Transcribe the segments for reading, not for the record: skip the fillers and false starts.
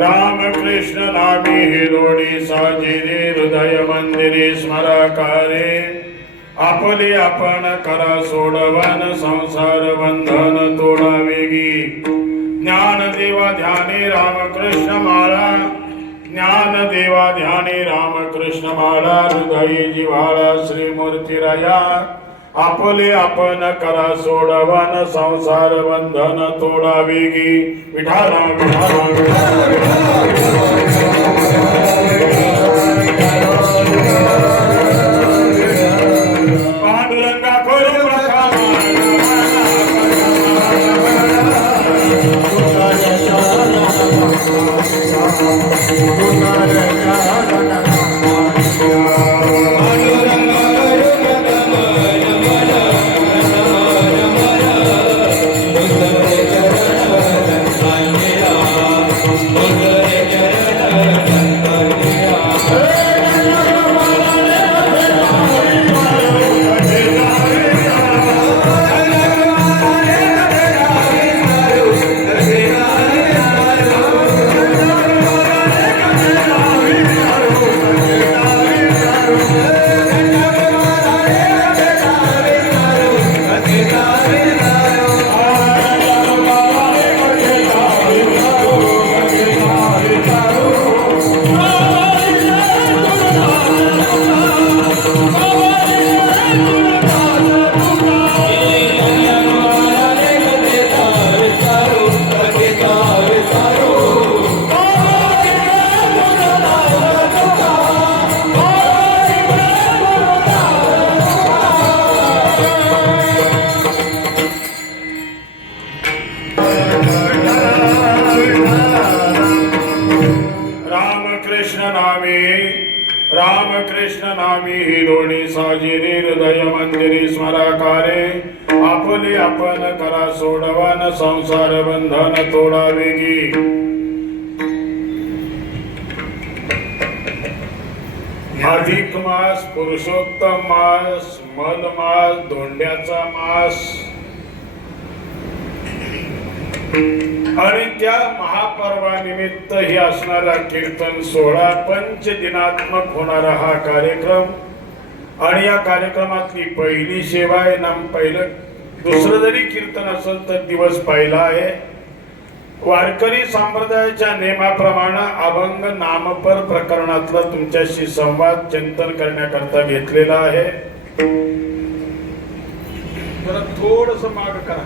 रामकृष्ण नामी हिरोडी साजिरे हृदय मंदिरे स्मराकारे आपले आपण करा सोडवन संसार बंधन तोडा वेगी ज्ञान देवा ध्याने रामकृष्ण माळा ज्ञान देवा ध्याने रामकृष्ण माळा हृदय जिव्हाळा श्रीमूर्तीराया आपले आपण करा सोडवन संसार बंधन तोडा वेगी विठाला विठाला पांडुरंगा करू रामकृष्ण नामी हिरोणी साजिरे हृदय मंदिरे स्मराकारे आपले आपण करा सोडवन संसार बंधन तोडा वेगी अधिक मास पुरुषोत्तम मास मल मास धोंड्याचा मास आणि त्या महापर्वानिमित्त ही असणारा कीर्तन सोहळा पंचदिनात्मक होणारा हा कार्यक्रम आणि या कार्यक्रमातली पहिली सेवा आहे ना पहिलं दुसरं जरी कीर्तन असेल तर दिवस पहिला आहे वारकरी संप्रदायाच्या नियमाप्रमाणे अभंग नामपर प्रकरणातला तुमच्याशी संवाद चिंतन करण्याकरता घेतलेला आहे जरा थोडस माग करा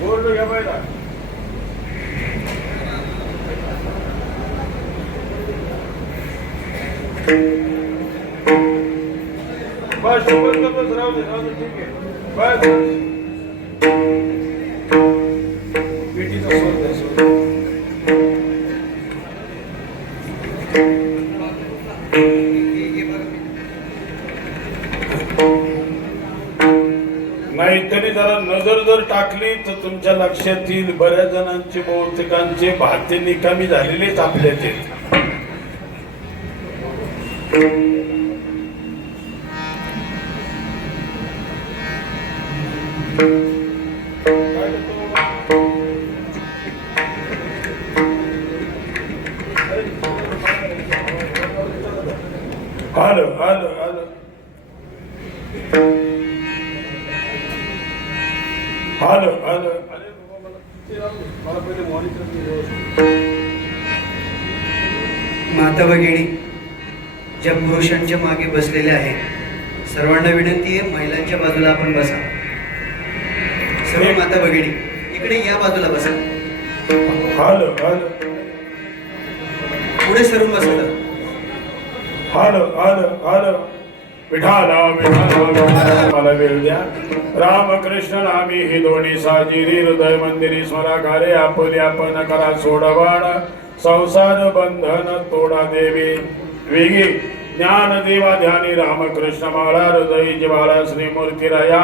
बोर्ड घ्या पहिला बस बस राहू दे ठीक आहे बस पेटीचा सोड नाहीतरी जरा नजर जर टाकली तर तुमच्या लक्षात येईल बऱ्याच जणांचे बहुतेकांचे भाते निकामी झालेलेच आपल्या ते hello hello hello hello hello माता भगिनी ज्या पुरुषांच्या मागे बसलेल्या आहेत सर्वांना विनंती आहे महिलांच्या बाजूला आपण बसा सर्व माता भगिनी इकडे या बाजूला बसा हॅलो हॅलो पुढे सरून बसा हॅलो हॅलो हॅलो विठाला विठाला मला वेळ द्या रामकृष्ण नामी ही दोन्ही साजिरी हृदय मंदिरी स्मराकारे आपले आपण करा सोडवण संसार बंधन तोडा देवी वेगी ज्ञान देवा ध्यानी रामकृष्ण माळा हृदय जिव्हाळा श्रीमूर्तीराया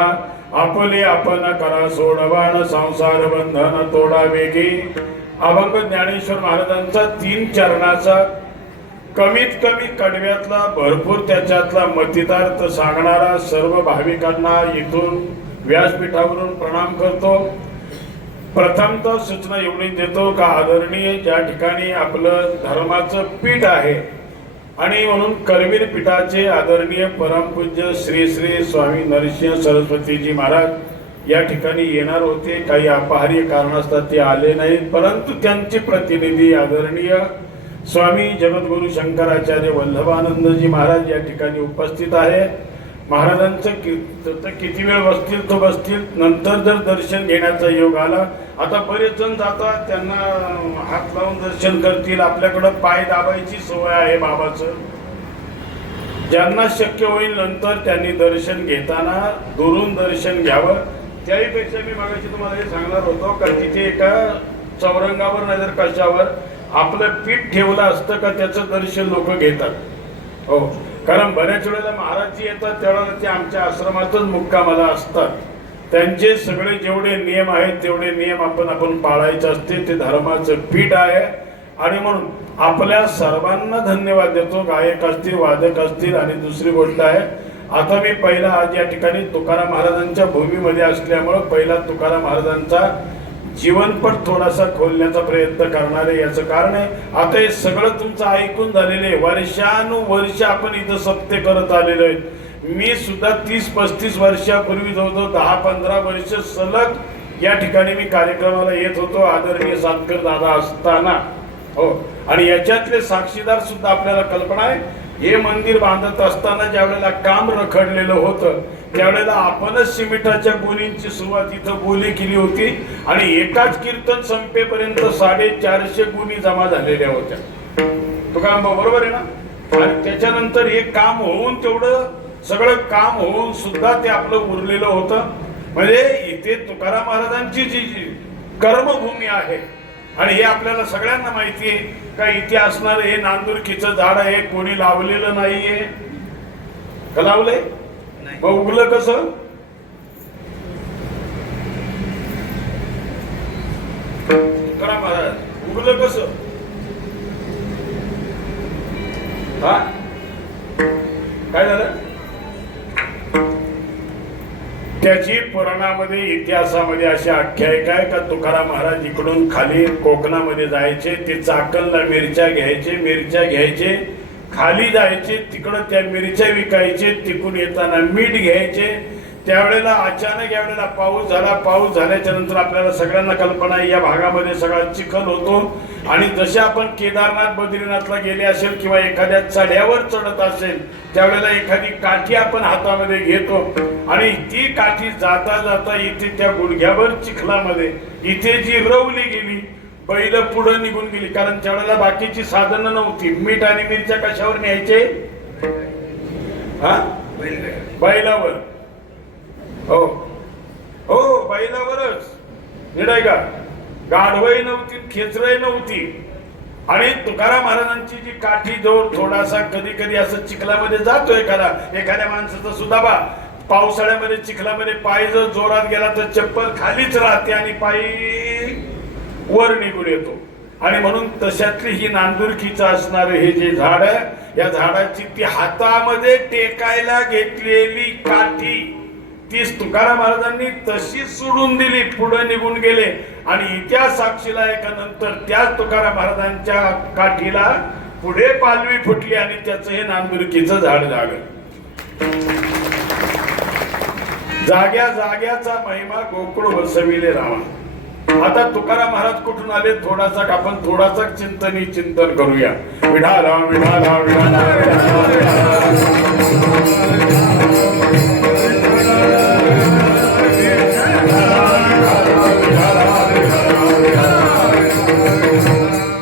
आपले आपण करा सोडवण संसार बंधन तोडा वेगी अभंग ज्ञानेश्वर महाराजांचा 3 चरणाचा कमीत कमी कडव्यातला भरपूर त्याच्यातला मतितार्थ सांगणारा सर्व भाविकांना इथून व्यासपीठावरून प्रणाम करतो. प्रथमतः सूचना एवढी देतो का आदरणीय ज्या ठिकाणी आपलं धर्माचं पीठ आहे आणि म्हणून करवीर पीठाचे आदरणीय परमपूज्य श्री श्री स्वामी नरसिंह सरस्वतीजी महाराज या ठिकाणी येणार होते. काही अपहार्य कारणास्तव ते आले नाहीत, परंतु त्यांचे प्रतिनिधी आदरणीय स्वामी जगद्गुरु शंकराचार्य वल्लभानंदजी महाराज या ठिकाणी उपस्थित आहे. महाराजांचं किती वेळ बसतील तो बसतील, नंतर जर दर्शन घेण्याचा योग आला. आता बरेच जण जातात, त्यांना हात लावून दर्शन करतील. आपल्याकडं पाय दाबायची सवय आहे बाबाचं. ज्यांना शक्य होईल नंतर त्यांनी दर्शन घेताना दुरून दर्शन घ्यावं. त्याहीपेक्षा मी मागाशी तुम्हाला हे सांगणार होतो का तिथे एका चौरंगावर नाही तर कशावर आपलं पीठ ठेवलं असतं का त्याचं दर्शन लोक घेतात. हो, कारण बऱ्याच वेळेला महाराज जी येतात त्यावेळेला ते आमच्या आश्रमातच मुक्कामाला असतात. त्यांचे सगळे जेवढे नियम आहेत तेवढे नियम आपण पाळायचे असते. ते धर्माचं पीठ आहे आणि म्हणून आपल्या सर्वांना धन्यवाद देतो. गायक असतील, वादक असतील. आणि दुसरी गोष्ट आहे, आता मी पहिला आज या ठिकाणी तुकाराम महाराजांच्या भूमीमध्ये असल्यामुळं पहिला तुकाराम महाराजांचा जीवनपट थोडासा खोलण्याचा प्रयत्न करणार आहे. याचं कारण आहे आता हे सगळं तुमचं ऐकून झालेलं आहे. वर्षानुवर्ष आपण इथं सप्ते करत आलेलो आहेत. मी सुद्धा 30-35 वर्षापूर्वी जवळजवळ 10-15 वर्ष सलग या ठिकाणी मी कार्यक्रमाला येत होतो आदरणीय सातकर दादा असताना. हो, आणि याच्यातले साक्षीदार सुद्धा आपल्याला कल्पना आहे. हे मंदिर बांधत असताना ज्या वेळेला काम रखडलेलं होतं त्यावेळेला आपणच सिमेंटाच्या गोणींची सुरुवात इथं गोली केली होती आणि एकाच कीर्तन संपेपर्यंत 450 गुणी जमा झालेल्या होत्या. तुका बरोबर आहे ना. आणि त्याच्यानंतर हे काम होऊन तेवढं सगळं काम होऊन सुद्धा ते आपलं उरलेलं होतं. म्हणजे इथे तुकाराम महाराजांची जी कर्मभूमी आहे आणि हे आपल्याला सगळ्यांना माहिती आहे का इथे असणार हे नांदुरकीचं झाड आहे, कोणी लावलेलं नाहीये. का लावलंय? मग उगलं कसं? तुकाराम महाराज उगलं कसं? हा, काय झालं? त्याची पुराणामध्ये इतिहासामध्ये अशी आख्यायिका आहे का तुकाराम महाराज इकडून खाली कोकणामध्ये जायचे. ते चाकणला मिरच्या घ्यायचे, खाली जायचे, तिकडं त्या मिरच्या विकायचे, तिकडून येताना मीठ घ्यायचे. त्यावेळेला अचानक यावेळेला पाऊस झाला. पाऊस झाल्याच्या नंतर आपल्याला सगळ्यांना कल्पना आहे या भागामध्ये सगळा चिखल होतो. आणि जसे आपण केदारनाथ बद्रीनाथला गेले असेल किंवा एखाद्या चढ्यावर चढत असेल त्यावेळेला एखादी काठी आपण हातामध्ये घेतो आणि ती काठी जाता जाता इथे त्या गुडघ्यावर चिखलामध्ये इथे जी रवली गेली, बैल पुढे निघून गेली. कारण त्यावेळेला बाकीची साधनं नव्हती. मीठ आणि मिरच्या कशावर न्यायचे? हा, बैलावर. हो हो, बैलावरच. निडाय का गाढवही नव्हती, खेचरही नव्हती. आणि तुकाराम महाराजांची जी काठी जो थोडासा कधी कधी असं चिखलामध्ये जातो एखाद्या माणसाचा सुद्धा बा पावसाळ्यामध्ये चिखलामध्ये पाय जर जोरात गेला तर चप्पल खालीच राहते आणि पाय वर निघून येतो. आणि म्हणून तशातली ही नांदुरकीचं असणार हे जे झाड आहे या झाडाची ती हातामध्ये टेकायला घेतलेली काठी तीच तुकाराम महाराजांनी तशीच सोडून दिली, पुढे निघून गेले. आणि इतिहास साक्षीला आहे का नंतर त्याच तुकाराम महाराजांच्या काठीला पुढे पालवी फुटली आणि त्याचं हे नांदुरकीचं झाड झालं. जाग्या जाग्याचा महिमा गोकुळ बसविले रामा. आता तुकाराम महाराज कुठून आले थोडासा चिंतन करूया. विठाला विठाला विठाला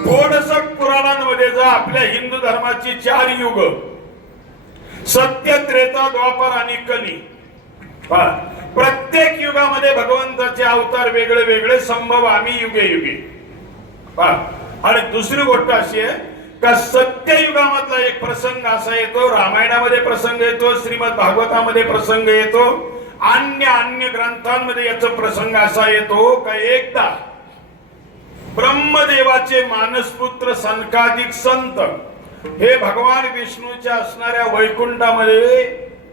थोडस पुराणांमध्ये जा. आपल्या हिंदू धर्माची 4 युग सत्य, त्रेता, द्वापर आणि कली. प्रत्येक युगामध्ये भगवंताचे अवतार वेगळे वेगळे संभव आम्ही युगे युगे. आणि दुसरी गोष्ट अशी आहे का सत्ययुगामधला एक प्रसंग असा येतो, रामायणामध्ये प्रसंग येतो, श्रीमद भागवतामध्ये प्रसंग येतो, अन्य ग्रंथांमध्ये याचा प्रसंग असा येतो का एकदा ब्रह्मदेवाचे मानसपुत्र सनकादिक संत हे भगवान विष्णूच्या असणाऱ्या वैकुंठामध्ये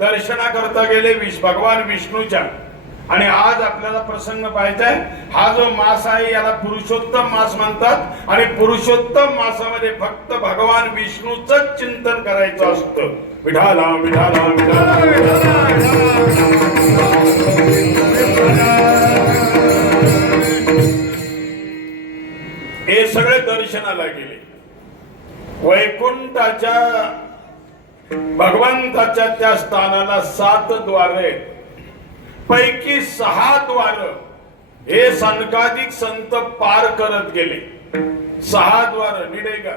दर्शनाकरता गेले भगवान विष्णूच्या. आणि आज आपल्याला प्रसंग पाहायचा आहे. हा जो मास आहे याला पुरुषोत्तम मास म्हणतात आणि पुरुषोत्तम मासामध्ये फक्त भगवान विष्णूच चिंतन करायचं असतं. विठाला विठाला विठाला हे सगळे दर्शनाला गेले. वैकुंठाच्या भगवंताच्या त्या स्थानाला 7 द्वारे पैकी 6 द्वार हे सनकाधिक संत पार करत गेले. 6 द्वार नीट आहे का?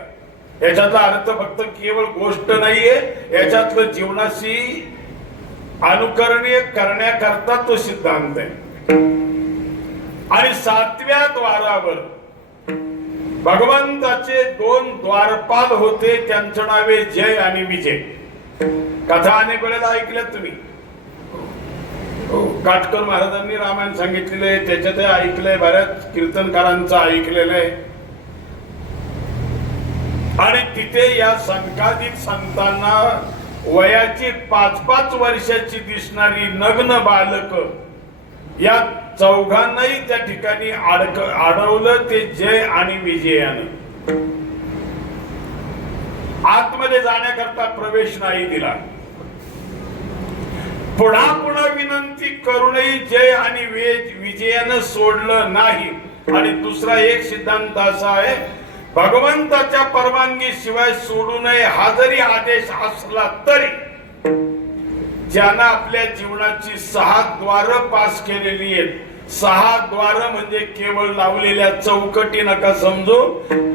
याच्यातला अर्थ फक्त केवळ गोष्ट नाहीये, याच्यातलं जीवनाशी अनुकरणीय करण्याकरता तो सिद्धांत आहे. आणि 7व्या द्वारावर भगवंताचे 2 द्वारपाल होते. त्यांचं नावे जय आणि विजय. कथा अनेक वेळेला ऐकल्यात तुम्ही. काटकर महाराजांनी रामायण सांगितलेलं आहे, त्याच्यात ऐकलंय, बऱ्याच कीर्तनकारांचं ऐकलेलं आहे. आणि तिथे या संकाधिक संतांना वयाची 5-5 वर्षाची दिसणारी नग्न बालक या चौघांनाही त्या ठिकाणी अडवलं. ते जय आणि विजयानं आतमध्ये जाण्याकरता प्रवेश नाही दिला. पुन्हा पुन्हा विनंती करूनही जय आणि विजयानं सोडलं नाही. आणि दुसरा एक सिद्धांत असा आहे, भगवंताच्या परवानगी शिवाय सोडू नये हा जरी आदेश असला तरी ज्यांना आपल्या जीवनाची 6 द्वार पास केलेली आहेत. 6 द्वार म्हणजे केवळ लावलेल्या चौकटी नका समजू.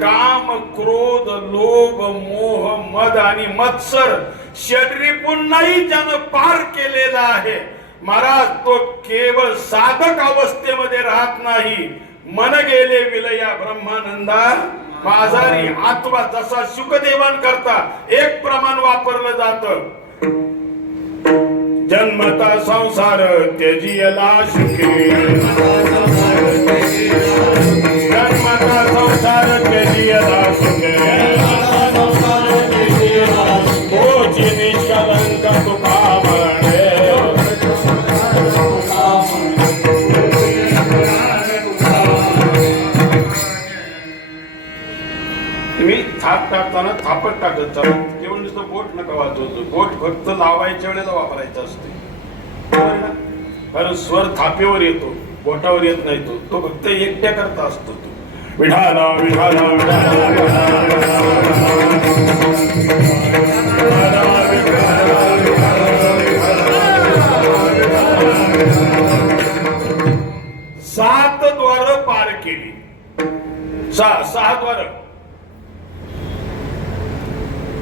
काम, क्रोध, लोभ, मोह, मद आणि मत्सर षड्रिपूंनाही ज्यानं पार केलेला आहे महाराज, तो केवळ साधक अवस्थेमध्ये राहत नाही. मन गेले विलया ब्रह्मानंदा माझारी आत्मा. जसा शुकदेवांकरता एक प्रमाण वापरलं जातं. जन्मता संसार त्यजियला शुके, जन्मता संसार त्यजियला शुके, मोची निष्कलंक तुका म्हणे. तुम्ही थाप टाकताना थापट टाकत चालू. केवळ नुसतं बोट नका वाजवायचं. बोट फक्त लावायच्या वेळेला वापरायचं असते. कारण स्वर थापेवर येतो, बोटावर येत नाही. तो फक्त एकट्या करता असतो. तो विठाला विठाला सात द्वार पार केली. 6 द्वार.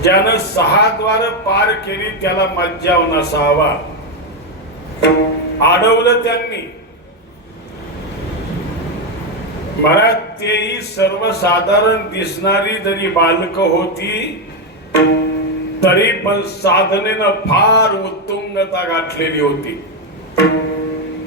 ज्यानं 6 द्वार पार केली त्याला मज्जाव नसावा. अडवलं त्यांनी. मला तेही सर्वसाधारण दिसणारी जरी बालक होती तरी पण साधनेनं फार उत्तुंगता गाठलेली होती.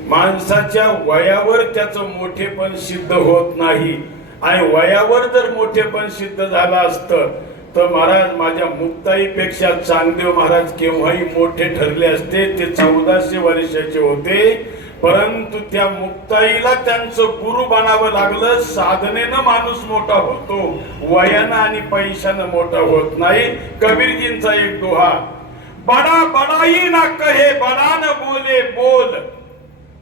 माणसाच्या वयावर त्याचं मोठेपण सिद्ध होत नाही. आणि वयावर जर मोठेपण सिद्ध झालं असतं तर महाराज माझ्या मुक्ताईपेक्षा चांगदेव महाराज केव्हाही मोठे ठरले असते. ते 1400 वर्षाचे होते. परंतु त्या मुक्ताईला त्यांचं गुरु बनावं लागलं. साधनेनं माणूस मोठा होतो, वयानं आणि पैशानं मोठा होत नाही. कबीरजींचा एक दोहा, बडा बडाई ना कहे बडा न बोले बोल,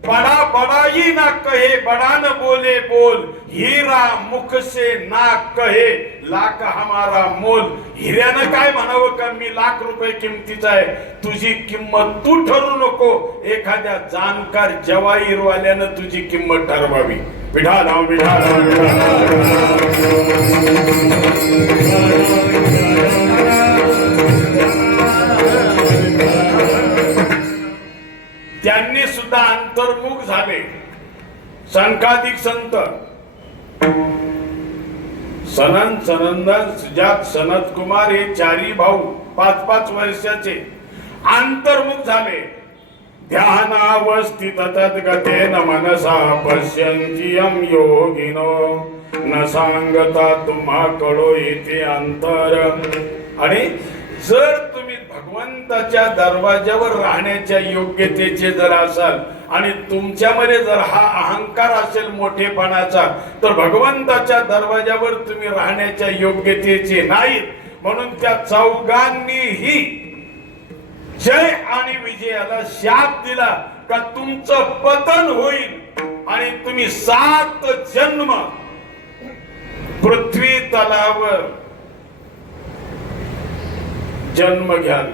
बडा बडाई ना कहे बडा न बोले बोल, हीरा मुख से ना कहे लाख हमारा मोल. हिऱ्यानं काय म्हणावं का मी लाख रुपये किमतीचा आहे, तुझी किंमत तू ठरू नको. एखाद्या जाणकार जवाईरवाल्यानं तुझी किंमत ठरवावी. विठाला विठाला त्यांनी सुद्धा अंतर्मुख झाले. संकाधिक संत सनंद, सनंदन, सुजात, सनत कुमार हे 4 भाऊ 5-5 वर्षाचे अंतर्मुख झाले. ध्यानावस्थित तद्गतेन मनसा पश्यन्ति यम योगिनो, न सांगता तुम्हा कळो येते अंतर. आणि जर तुम्ही भगवंताच्या दरवाजावर राहण्याच्या योग्यतेचे जर असाल आणि तुमच्यामध्ये जर हा अहंकार असेल मोठेपणाचा, तर भगवंताच्या दरवाजावर तुम्ही राहण्याच्या योग्यतेचे नाहीत. म्हणून त्या चौघांनीही जय आणि विजयाला शाप दिला का तुमचं पतन होईल आणि तुम्ही 7 जन्म पृथ्वी तलावर जन्म घ्याल.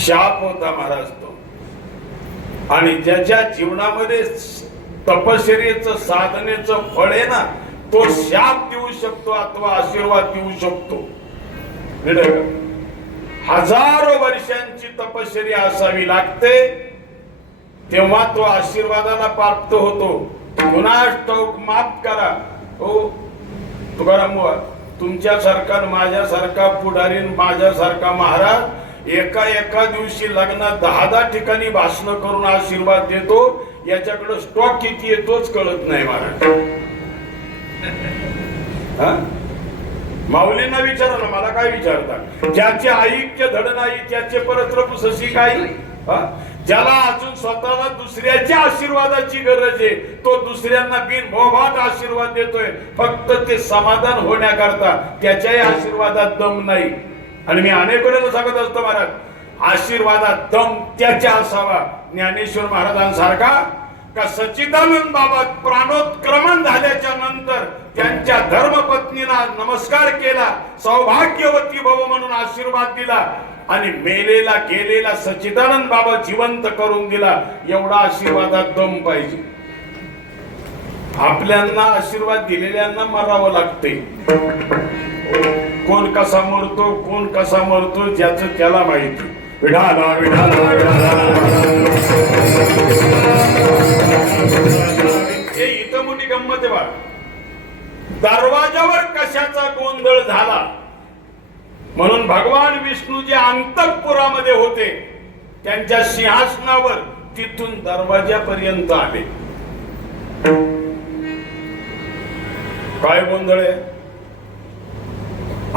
शाप होता महाराज तो. आणि ज्याच्या जीवनामध्ये तपश्चर्येचं साधनेचं फळ आहे ना, तो शाप देऊ शकतो अथवा आशीर्वाद देऊ शकतो. हजारो वर्षांची तपश्चर्या असावी लागते तेव्हा तो आशीर्वादाला प्राप्त होतो. गुणाश ठाऊक माफ करा. हो तुकाराम बुवा, तुमच्यासारखा माझ्यासारखा पुढारी माझ्यासारखा महाराज एका दिवशी लग्नात 10 ठिकाणी भाषण करून आशीर्वाद देतो. याच्याकडे स्टॉक किती येतोच कळत नाही महाराज. माऊलींना विचारा ना, मला काय विचारता? ज्याचे ऐक्य धड नाही त्याचे परत्रप सशी काही. ज्याला अजून स्वतःला दुसऱ्याच्या आशीर्वादाची गरज आहे तो दुसऱ्यांना बिनभोभाट आशीर्वाद देतोय फक्त ते समाधान होण्याकरता. त्याच्याही आशीर्वादात दम नाही. आणि मी अनेक वेळेला सांगत असतो महाराज, आशीर्वादात दम त्याच्या असावा ज्ञानेश्वर महाराजांसारखा का सच्चिदानंद बाबा प्राणोत्क्रमण झाल्याच्या नंतर त्यांच्या धर्मपत्नीला नमस्कार केला, सौभाग्यवती भव म्हणून आशीर्वाद दिला आणि मेलेला गेलेला सच्चिदानंद बाबा जिवंत करून दिला. एवढा आशीर्वादात दम पाहिजे. आपल्यांना आशीर्वाद दिलेल्यांना मरावं लागते. कोण कसा मरतो कोण कसा मरतो ज्याचं त्याला माहिती. विढाला विढाला हे इथं मोठी गंमत आहे बा. दरवाजावर कशाचा गोंधळ झाला म्हणून भगवान विष्णू जे अंतःपुरामध्ये होते त्यांच्या सिंहासनावर तिथून दरवाजापर्यंत आले. काय गोंधळ आहे?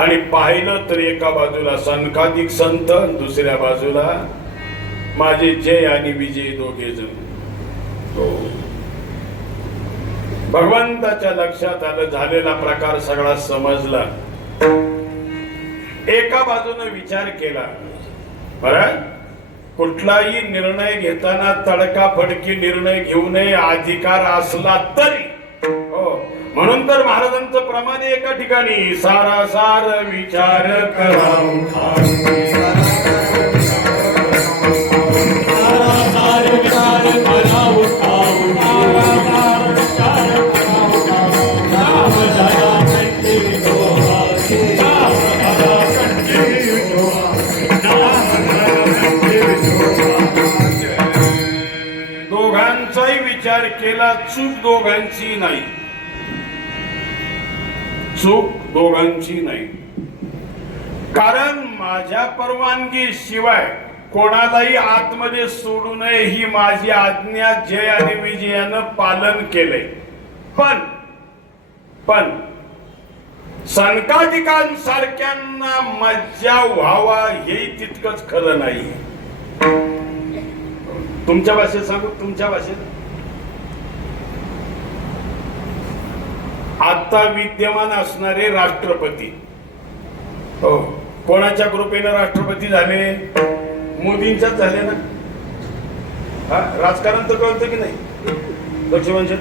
आणि पाहिलं तर एका बाजूला सनकादिक संत, दुसऱ्या बाजूला माझे जय आणि विजय दोघे जण. भगवंताच्या लक्षात आलं, झालेला प्रकार सगळा समजला. एका बाजूने विचार केला, बरं कुठलाही निर्णय घेताना तडकाफडकी निर्णय घेऊ नये अधिकार असला तरी. हो म्हणून तर महाराजांचं प्रमाण एका ठिकाणी सारासार विचार करा. दोघांचाही विचार केला, चूक दोघांची नाही. चूक दोघांची नाही. कारण माझ्या परवानगी शिवाय कोणालाही आतमध्ये सोडू नये ही माझी आज्ञा जय आणि विजयानं पालन केलंय. पण सनकादिकांसारख्यांना मज्जा व्हावा हे तितकंच खरं नाही. तुमच्या भाषेत सांगू, तुमच्या भाषेत आता विद्यमान असणारे राष्ट्रपती हो कोणाच्या कृपेने राष्ट्रपती झाले? मोदींच्याच झाले ना. राजकारण तर कळतं की नाही लक्ष्मणजी?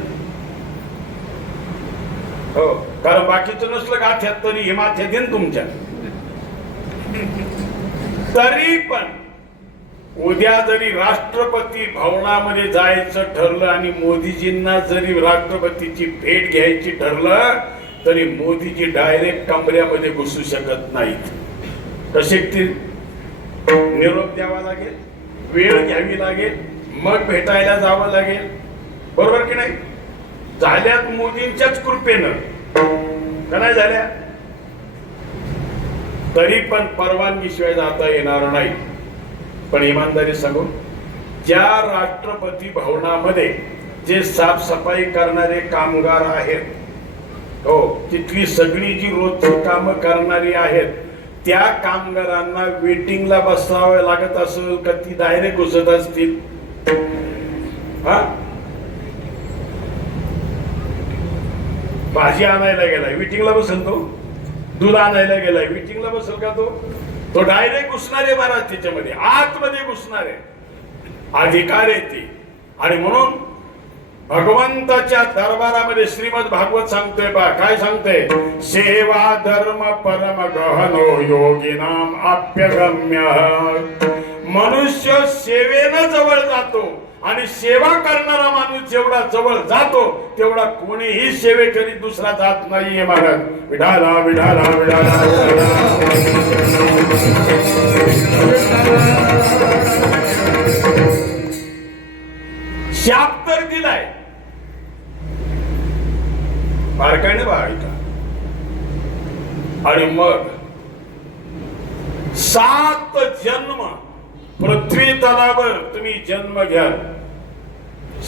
हो कारण बाकीचं नसलं गाठ्यात तरी हे माथ्यात देन तुमच्या. तरी पण उद्या जरी राष्ट्रपती भवनामध्ये जायचं ठरलं आणि मोदीजींना जरी राष्ट्रपतीची भेट घ्यायची ठरलं तरी मोदीजी डायरेक्ट कमऱ्यामध्ये घुसू शकत नाहीत. कसे ते निरोप द्यावा लागेल, वेळ घ्यावी लागेल, मग भेटायला जावं लागेल. बरोबर की नाही? झाल्यात मोदींच्याच कृपेनं का नाही झाल्या? तरी पण परवानगीशिवाय जाता येणार नाही. पण इमानदारी सांगू, ज्या राष्ट्रपती भवनामध्ये जे साफसफाई करणारे कामगार आहेत हो, तिथली सगळी जी रोजची कामं करणारी आहेत त्या कामगारांना वेटिंगला बसावं लागत असेल का ती डायरेक्ट घुसत असतील? हा, भाजी आणायला गेलाय वेटिंगला बसेल तो, दूध आणायला गेलाय वेटिंगला बसेल का तो डायरेक्ट घुसणार आहे महाराज, त्याच्यामध्ये आतमध्ये घुसणार आहे, अधिकार आहे ती. आणि म्हणून भगवंताच्या दरबारामध्ये श्रीमद भागवत सांगतोय बा, काय सांगतोय? सेवा धर्म परम गहनो योगिनाम आप्यगम्य. मनुष्य सेवेनं जवळ जातो आणि सेवा करणारा माणूस जेवढा जवळ जातो तेवढा कोणीही सेवेकरी दुसरा जात नाहीये महाराज. विठाला विठाला विठाला शाप तर दिलाय बारकाईने बघायचा. आणि मग 7 जन्म पृथ्वी तलावर तुम्ही जन्म घ्या.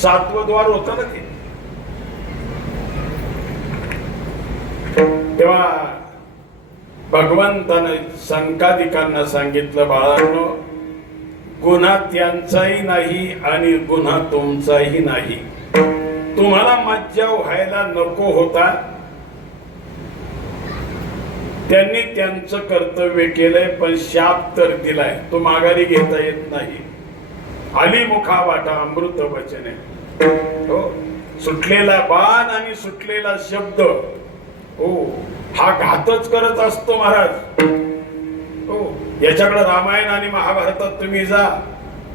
7वं द्वार होत ना ते. तेव्हा भगवंताने संकादिकांना सांगितलं, बाळांनो गुन्हा त्यांचाही नाही आणि गुन्हा तुमचाही नाही. तुम्हाला मज्जा व्हायला नको होता, त्यांनी त्यांचं कर्तव्य केलंय, पण शाप तर दिलाय, तो माघारी घेता येत नाही. आली मुखा वाटा अमृत वचने. हो, सुटलेला बाण आणि सुटलेला शब्द, हो, हा घातच करत असतो महाराज. हो, याच्याकडे रामायण आणि महाभारतात तुम्ही जा,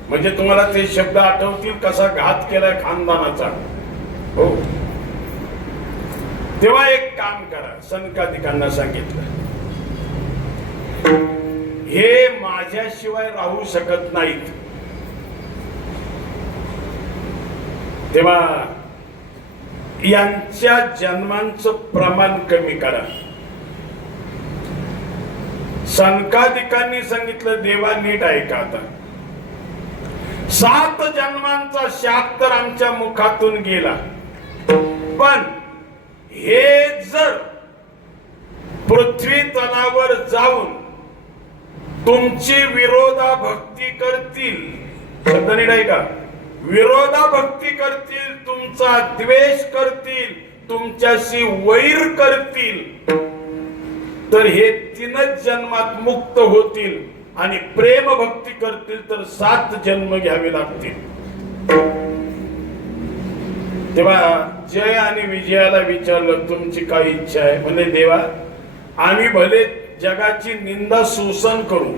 म्हणजे तुम्हाला ते शब्द आठवतील, कसा घात केलाय खानदानाचा. हो, तेव्हा एक काम करा, संकादिकांना सांगितलं, हे माझ्याशिवाय राहू शकत नाहीत. तेव्हा यांच्या जन्मांचं प्रमाण कमी करा. संकादिकांनी सांगितलं, देवा नीट ऐका आता, 7 जन्मांचा शाप तर आमच्या मुखातून गेला, पण हे जर पृथ्वी तलावर जाऊन तुमची विरोधा भक्ती करतील, शब्द नीट ऐका, विरोधा भक्ती करतील, तुमचा द्वेष करतील, तुमच्याशी वैर करतील, तर हे 3च जन्मात मुक्त होतील. आणि प्रेम भक्ती करतील तर 7 जन्म घ्यावे लागतील. तेव्हा जय आणि विजयाला विचारलं, तुमची काय इच्छा आहे? म्हणे, देवा आम्ही भले जगाची निंदा शोषण करू,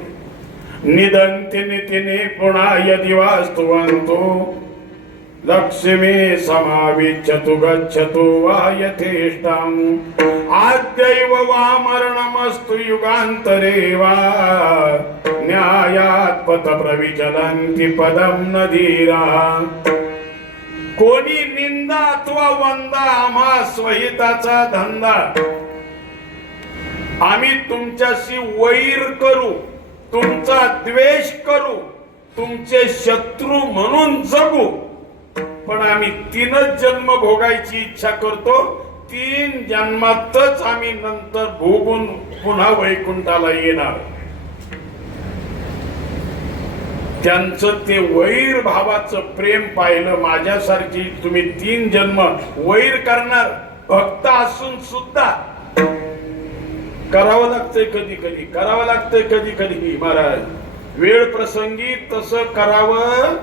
निदंते नितिने पुन्हा यदि वास्तुवंतो लक्ष्मी समाविच्छतु गच्छतु वा यथेष्टं आद्यैव वा मरणमस्तु युगान्तरे वा न्यायात् पथ प्रविचलन्ति पदं न धीराः. कोणी निंदा अथवा वंदा आम्हा स्वहिताचा धंदा, आम्ही तुमच्याशी वैर करू, तुमचा द्वेष करू, तुमचे शत्रू म्हणून जगू, पण आम्ही 3च जन्म भोगायची इच्छा करतो. 3 जन्मातच आम्ही नंतर भोगून पुन्हा वैकुंठाला येणार. त्यांचं ते वैर भावाचं प्रेम पाहिलं. माझ्यासारखी तुम्ही 3 जन्म वैर करणार, भक्त असून सुद्धा करावं लागतंय, कधी कधी करावं लागतंय, कधी कधी महाराज वेळ प्रसंगी तसं करावं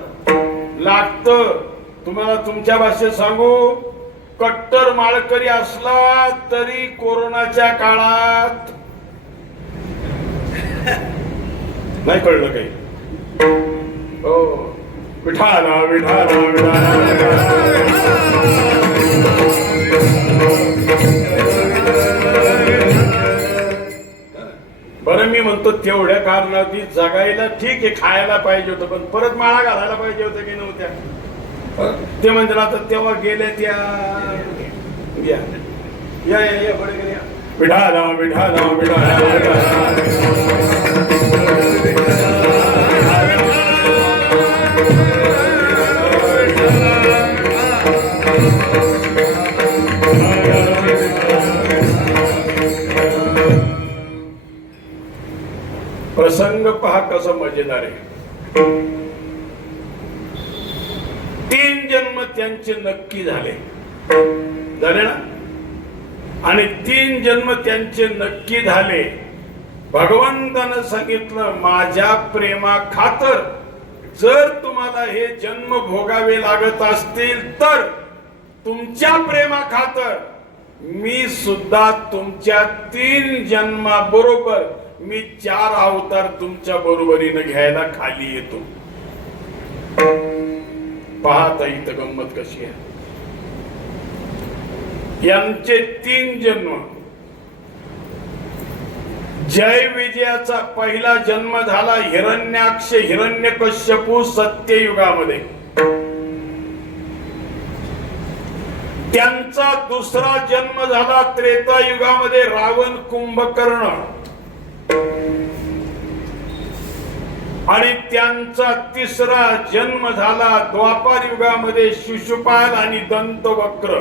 लागतं. तुम्हाला तुमच्या भाषेत सांगू, कट्टर माळकरी असला तरी कोरोनाच्या काळात नाही कळलं काही. हो, विठाला विठाला बरं, मी म्हणतो तेवढ्या कारणाची जगायला ठीक आहे, खायला पाहिजे होतं, पण परत माळा घालायला पाहिजे होतं की नव्हत्या? ते म्हणजे आता तेव्हा गेले त्या या या या बडे या विठाला विठाला विठाला. त्यांचे नक्की झाले ना, आणि 3 जन्म त्यांचे नक्की झाले. भगवंतानं सांगितलं माझ्या प्रेमा खातर जर तुम्हाला हे जन्म भोगावे लागत असतील तर तुमच्या प्रेमा खातर मी सुद्धा तुमच्या 3 जन्माबरोबर मी 4 अवतार तुमच्या बरोबरीने घ्यायला खाली येतो. पाहता इथं गंमत कशी आहे. यांचे 3 जन्म. जय विजयाचा पहिला जन्म झाला हिरण्याक्ष हिरण्यकश्यपू सत्ययुगामध्ये. त्यांचा दुसरा जन्म झाला त्रेतायुगामध्ये रावण कुंभकर्ण, आणि त्यांचा तिसरा जन्म झाला द्वापार युगामध्ये शिशुपाल आणि दंतवक्र.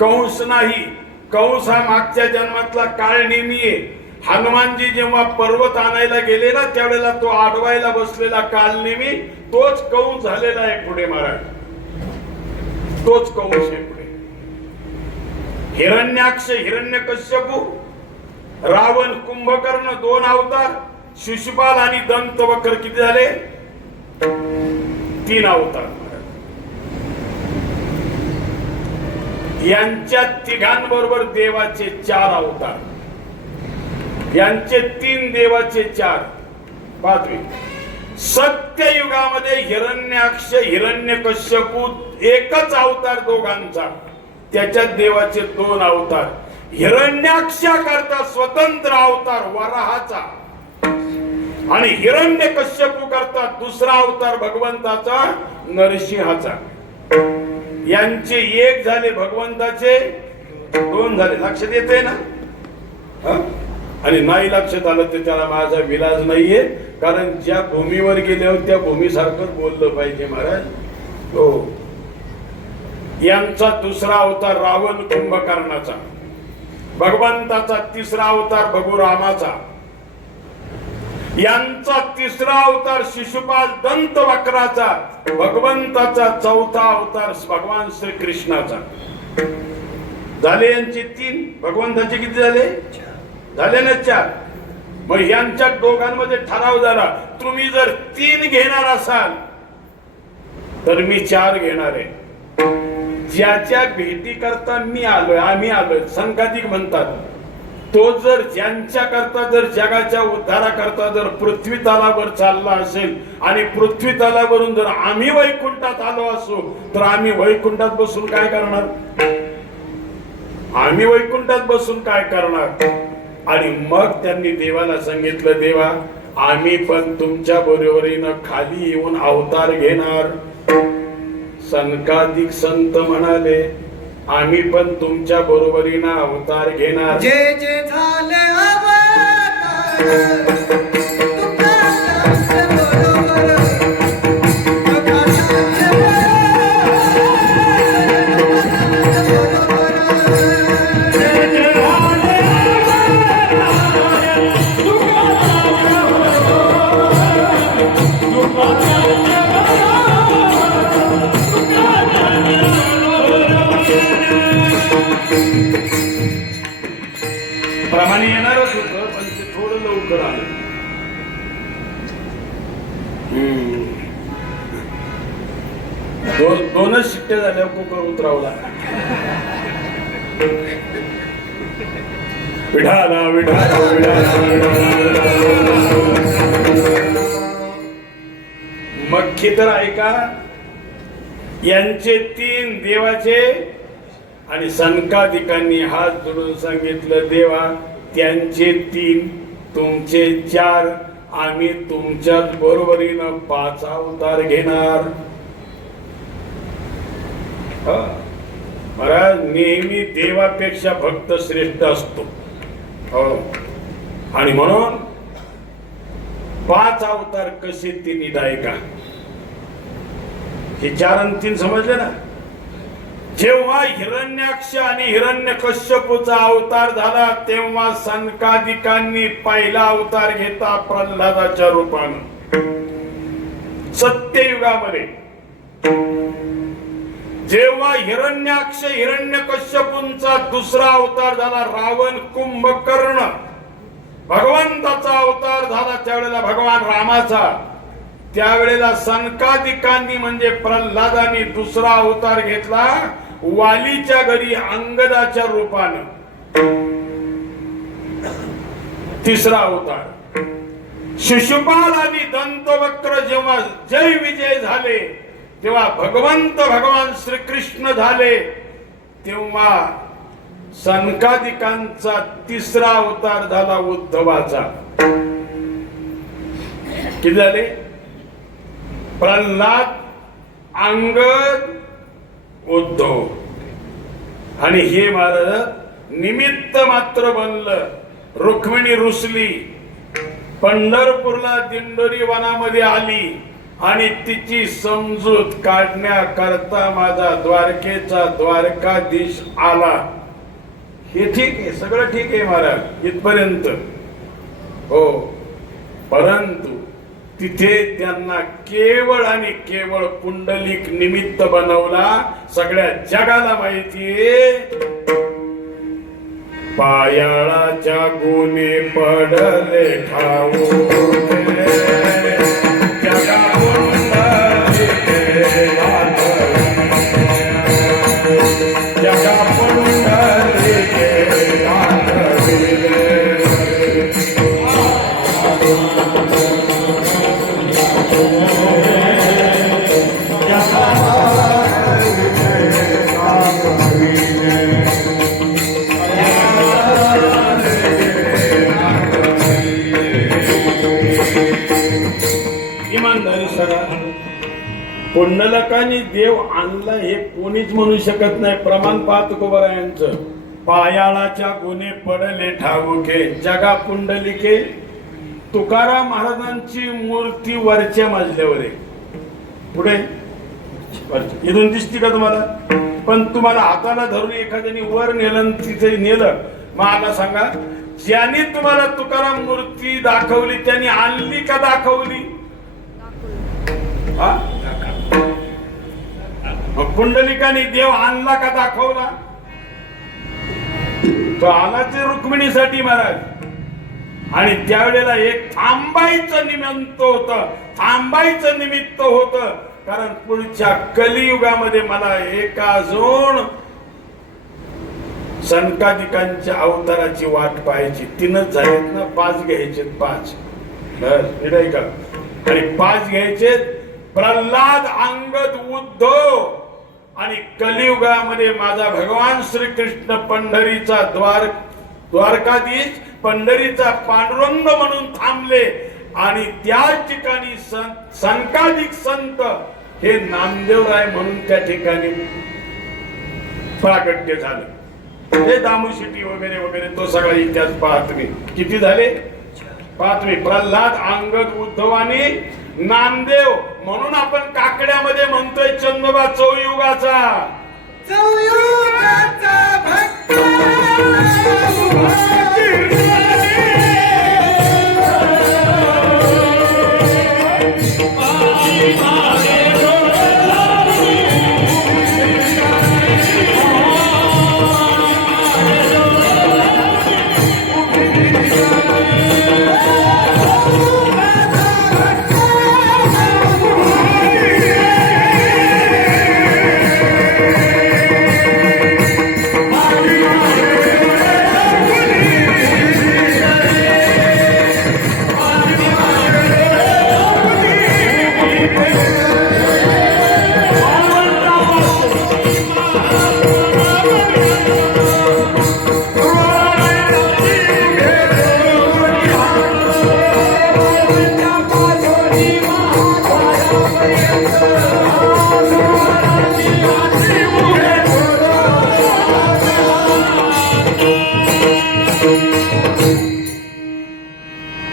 कंस नाही, कंस हा मागच्या जन्मातला काळ नेमी आहे. हनुमानजी जेव्हा पर्वत आणायला गेले ना त्यावेळेला तो आडवायला बसलेला काल नेमी तोच कंस झालेला आहे पुढे महाराज, तोच कंस आहे पुढे. हिरण्याक्ष हिरण्यकश्यपू, रावण कुंभकर्ण 2 अवतार, शिशुपाल आणि दंतवक्र किती झाले? 3 अवतार. यांच्या तिघांबरोबर देवाचे 4 अवतार. यांचे 3 देवाचे 4. 5वे सत्ययुगामध्ये हिरण्याक्ष हिरण्यकश्यपू एकच अवतार दोघांचा, त्याच्यात देवाचे 2 अवतार. हिरण्याक्षा करता स्वतंत्र अवतार वराहाचा आणि हिरण्यकश्यपू करता दुसरा अवतार भगवंताचा नरसिंहाचा. यांचे 1 झाले, भगवंताचे 2 झाले. लक्षात येते ना? आणि नाही लक्षात आलं तर त्याला माझा विलाज नाहीये, कारण ज्या भूमीवर गेल्यावर त्या भूमीसारखं बोललं पाहिजे महाराज. हो. यांचा दुसरा अवतार रावण कुंभकर्णाचा, भगवंताचा तिसरा अवतार भगुरामाचा, यांचा तिसरा अवतार शिशुपाल दंतवक्राचा, भगवंताचा चौथा अवतार भगवान श्री कृष्णाचा. झाले यांचे 3. भगवंताचे किती झाले? झाले ना 4. मग यांच्या दोघांमध्ये ठराव झाला, तुम्ही जर 3 घेणार असाल तर मी 4 घेणार आहे. ज्याच्या भेटी करता मी आलोय, आम्ही आलोय, संघातिक म्हणतात. तो जर ज्यांच्या करता, जर जगाच्या उद्धारा करता जर पृथ्वी तलावर चालला असेल आणि पृथ्वी तलावरून जर आम्ही वैकुंठात आलो असो तर आम्ही वैकुंठात बसून काय करणार? आम्ही वैकुंठात बसून काय करणार? आणि मग त्यांनी देवाला सांगितलं, देवा आम्ही पण तुमच्या बरोबरीनं खाली येऊन अवतार घेणार. सनकाधिक संत म्हणाले आम्ही पण तुमच्या बरोबरीनं अवतार घेणार. जे जे झाले अवतार प्रमाणे येणारच होतं, पण ते थोडं लवकर आलं. दोनच शिट्ट्या झाल्या कुकर उतरावला. विठाला विठाला मख्खी तर ऐका. यांचे 3 देवाचे आणि सनकाधिकांनी हात जोडून सांगितलं, देवा त्यांचे 3 तुमचे 4 आम्ही तुमच्याच बरोबरीनं 5 अवतार घेणार. महाराज नेहमी देवापेक्षा भक्त श्रेष्ठ असतो. आणि म्हणून 5 अवतार कसे ते निदाय का? हे 4 आणि 3 समजले ना? जेव्हा हिरण्याक्ष आणि हिरण्यकश्यपूचा अवतार झाला तेव्हा सनकादिकांनी पहिला अवतार घेता प्रल्हादाच्या रूपानं सत्ययुगामध्ये. जेव्हा हिरण्याक्ष हिरण्यकश्यपूंचा दुसरा अवतार झाला, रावण कुंभकर्ण भगवंताचा अवतार झाला, त्यावेळेला भगवान रामाचा, त्यावेळेला सनकादिकांनी म्हणजे प्रल्हादांनी दुसरा अवतार घेतला वालीच्या घरी अंगदाच्या रूपानं. तिसरा अवतार शिशुपाल आणि दंतवक्र जेव्हा जय विजय झाले, तेव्हा भगवान श्रीकृष्ण झाले, तेव्हा सनकादिकांचा तिसरा अवतार झाला उद्धवाचा. किती झाले? प्रल्हाद, अंगद, उद्धव. आणि हे महाराज निमित्त मात्र बनलं. रुक्मिणी रुसली, पंढरपूरला दिंडोरी वनामध्ये आली आणि तिची समजूत काढण्याकरता माझा द्वारकेचा द्वारकाधीश आला. हे ठीक आहे, सगळं ठीक आहे महाराज इथपर्यंत. हो, परंतु तिथे त्यांना केवळ आणि केवळ पुंडलिक निमित्त बनवला. सगळ्या जगाला माहितीये पायाळाच्या गुणे पडले ठाऊ पुंडलकानी देव आणला हे कोणीच म्हणू शकत नाही. प्रमाण पाहत तुकोबरायांचं, पायाळाच्या गुणे पडले ठाऊके जगा पुंडलिके. तुकाराम महाराजांची मूर्ती वरच्या मजल्यावर आहे, पुढे इथून दिसती का तुम्हाला? पण तुम्हाला हाताला धरून एखाद्याने वर नेलं, तिथे नेलं, मला सांगा ज्याने तुम्हाला तुकाराम मूर्ती दाखवली त्यांनी आणली का दाखवली? हा, पुंडलिकाने देव आणला का दाखवला? तो आला ते रुक्मिणीसाठी महाराज. आणि त्यावेळेला एक थांबायचं निमित्त होत, थांबायचं निमित्त होत. कारण पुढच्या कलियुगामध्ये मला एका अजून सनकादिकांच्या अवताराची वाट पाहायची. 3च झालेत ना, 5 घ्यायचे, 5 का? आणि 5 घ्यायचे प्रल्हाद, अंगद, उद्धव. आणि कलियुगामध्ये माझा भगवान श्रीकृष्ण पंढरीचा द्वारकाधीश, पंढरीचा पांडुरंग म्हणून थांबले. आणि त्या ठिकाणी सनकादिक संत हे नामदेवराय म्हणून त्या ठिकाणी प्राकट्य झालं. हे दामुशिटी वगैरे वगैरे तो सगळा इतिहास पाहत मी. किती झाले? पाहत मी. प्रल्हाद, अंगद, उद्धव आणि नामदेव. म्हणून आपण काकड्यामध्ये म्हणतोय चंदोबा चौयुगाचा भक्त.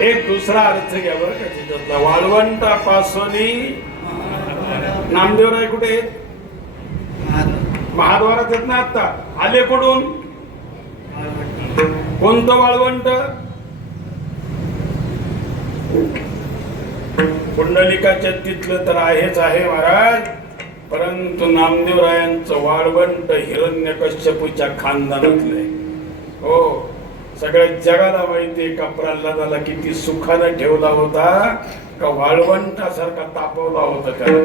एक दुसरा अर्थ घ्या बरं का त्याच्यातला. वाळवंटापासून नामदेवराय कुठे आहेत? महाद्वारात आहेत ना. आता आले कुठून? कोणतं वाळवंट? पुंडलिकाच्या तिथलं तर आहेच आहे महाराज. परंतु नामदेवरायांचं वाळवंट हिरण्यकश्यपूच्या खानदानातलंय. हो, सगळ्या जगाला माहितीये का प्रल्हादाला किती सुखानं ठेवला होता, का वाळवंटासारखा तापवला होता त्याला.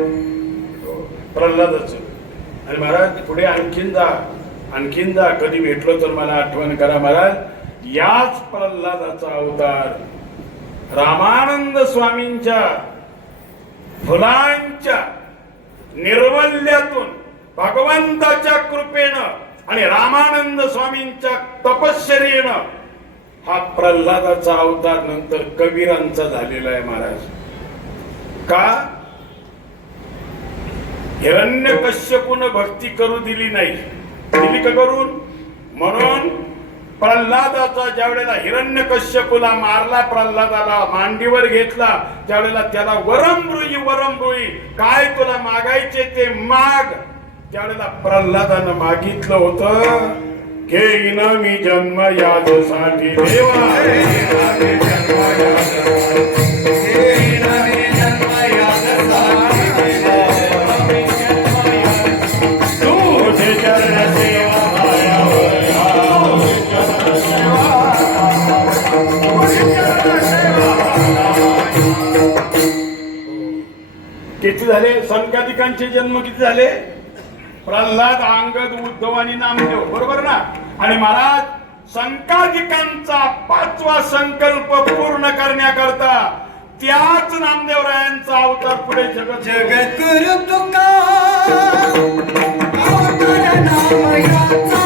हो, प्रल्हादाच. आणि महाराज पुढे आणखीन जा कधी भेटलो तर मला आठवण करा महाराज. याच प्रल्हादाचा अवतार रामानंद स्वामींच्या फुलांच्या निर्मल्यातून भगवंताच्या कृपेनं आणि रामानंद स्वामींच्या तपश्चर्येनं हा प्रल्हादाचा अवतार नंतर कबीरांचा झालेला आहे महाराज. का? हिरण्यकश्यपून भक्ती करू दिली नाही. दिली का करून? म्हणून प्रल्हादाचा ज्यावेळेला हिरण्यकश्यपूला मारला, प्रल्हादाला मांडीवर घेतला, त्यावेळेला त्याला वरमृई काय तुला मागायचे ते माग. त्यावेळेला प्रल्हादानं मागितलं होतं, घेईन मी जन्म यादसाठी देवा, तुझे चरण सेवा किती झाले? संकादिकांचे जन्म किती झाले? प्रल्हाद, अंगद, उद्धव आणि नामदेव, बरोबर ना? आणि महाराज संकादिकांचा 5वा संकल्प पूर्ण करण्याकरता त्याच नामदेवरायांचा अवतार पुढे जगद्गुरु तुका अवतार नामयाचा,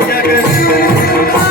जगद्गुरु तुका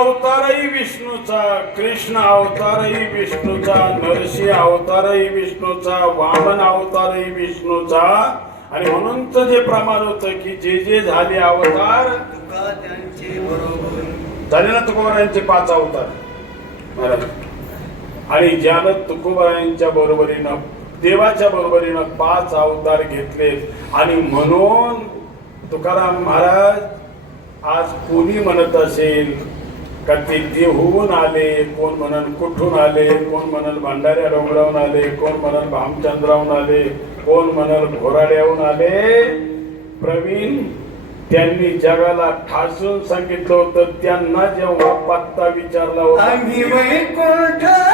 अवतार कृष्ण अवतारही विष्णूचा, नरसिंह अवतारही विष्णूचा, वामन अवतारही विष्णूचा. आणि म्हणूनच जे प्रमाण होतं की जे झाले अवतार तुका त्यांचे बरोबर झाले ना. तुकोबारायांचे 5 अवतार महाराज. आणि ज्यानं तुकोबारायांच्या बरोबरीनं, देवाच्या बरोबरीनं 5 अवतार घेतले. आणि म्हणून तुकाराम महाराज आज कोणी म्हणत असेल का ते देहून आले, कोण म्हणन कुठून आले, कोण म्हणन भंडाऱ्या डोंगरावून आले, कोण म्हणन भामचंद्रावून आले, कोण म्हणन घोराड्याहून आले. प्रवीण त्यांनी जगाला ठासून सांगितलं होतं. त्यांना जेव्हा पत्ता विचारला होता, आम्ही वैकुंठवासी,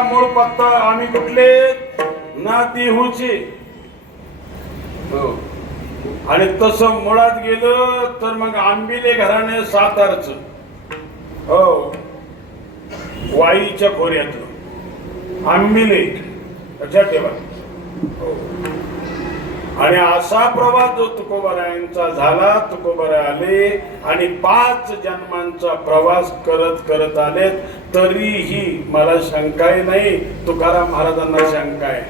आलो पत्ता आम्ही कुठले ना देहूचे. आणि तसं मुळात गेलं तर मग आंबिले घराणे सातारचं. हो, वाईच्या खोऱ्यातलं आंबिले. लक्षात ठेवा. आणि असा प्रवास जो तुकोबारायांचा झाला, तुकोबाराय आले आणि 5 जन्मांचा प्रवास करत करत आले, तरीही मला शंकाही नाही, तुकाराम महाराजांना शंका आहे.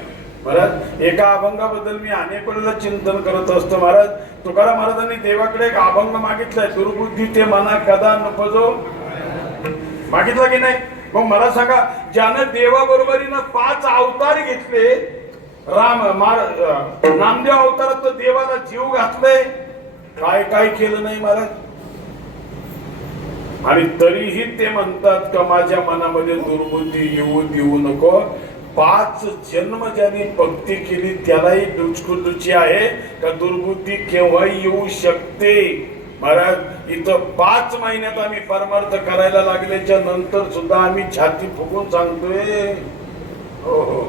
महाराज, एका अभंगाबद्दल मी अनेक वेळेला चिंतन करत असतो. महाराज, तुकाराम महाराजांनी देवाकडे एक अभंग मागितलाय, दुर्बुद्धी ते मना कदा नपजो, मागितला की नाही? मग मला सांगा, ज्यानं देवाबरोबरीनं 5 अवतार घेतले, नामदेव अवतारात तर देवाला जीव घातलाय, काय काय केलं नाही महाराज. आणि तरीही ते म्हणतात का माझ्या मनामध्ये दुर्बुद्धी येऊ देऊ नको. 5 जन्म ज्यांनी भक्ती केली त्यालाही दुचकुदुची आहे का दुर्बुद्धी केव्हाही येऊ शकते. महाराज, इथं 5 महिन्यात आम्ही परमार्थ करायला लागल्याच्या नंतर सुद्धा आम्ही छाती फुगून सांगतोय, हो हो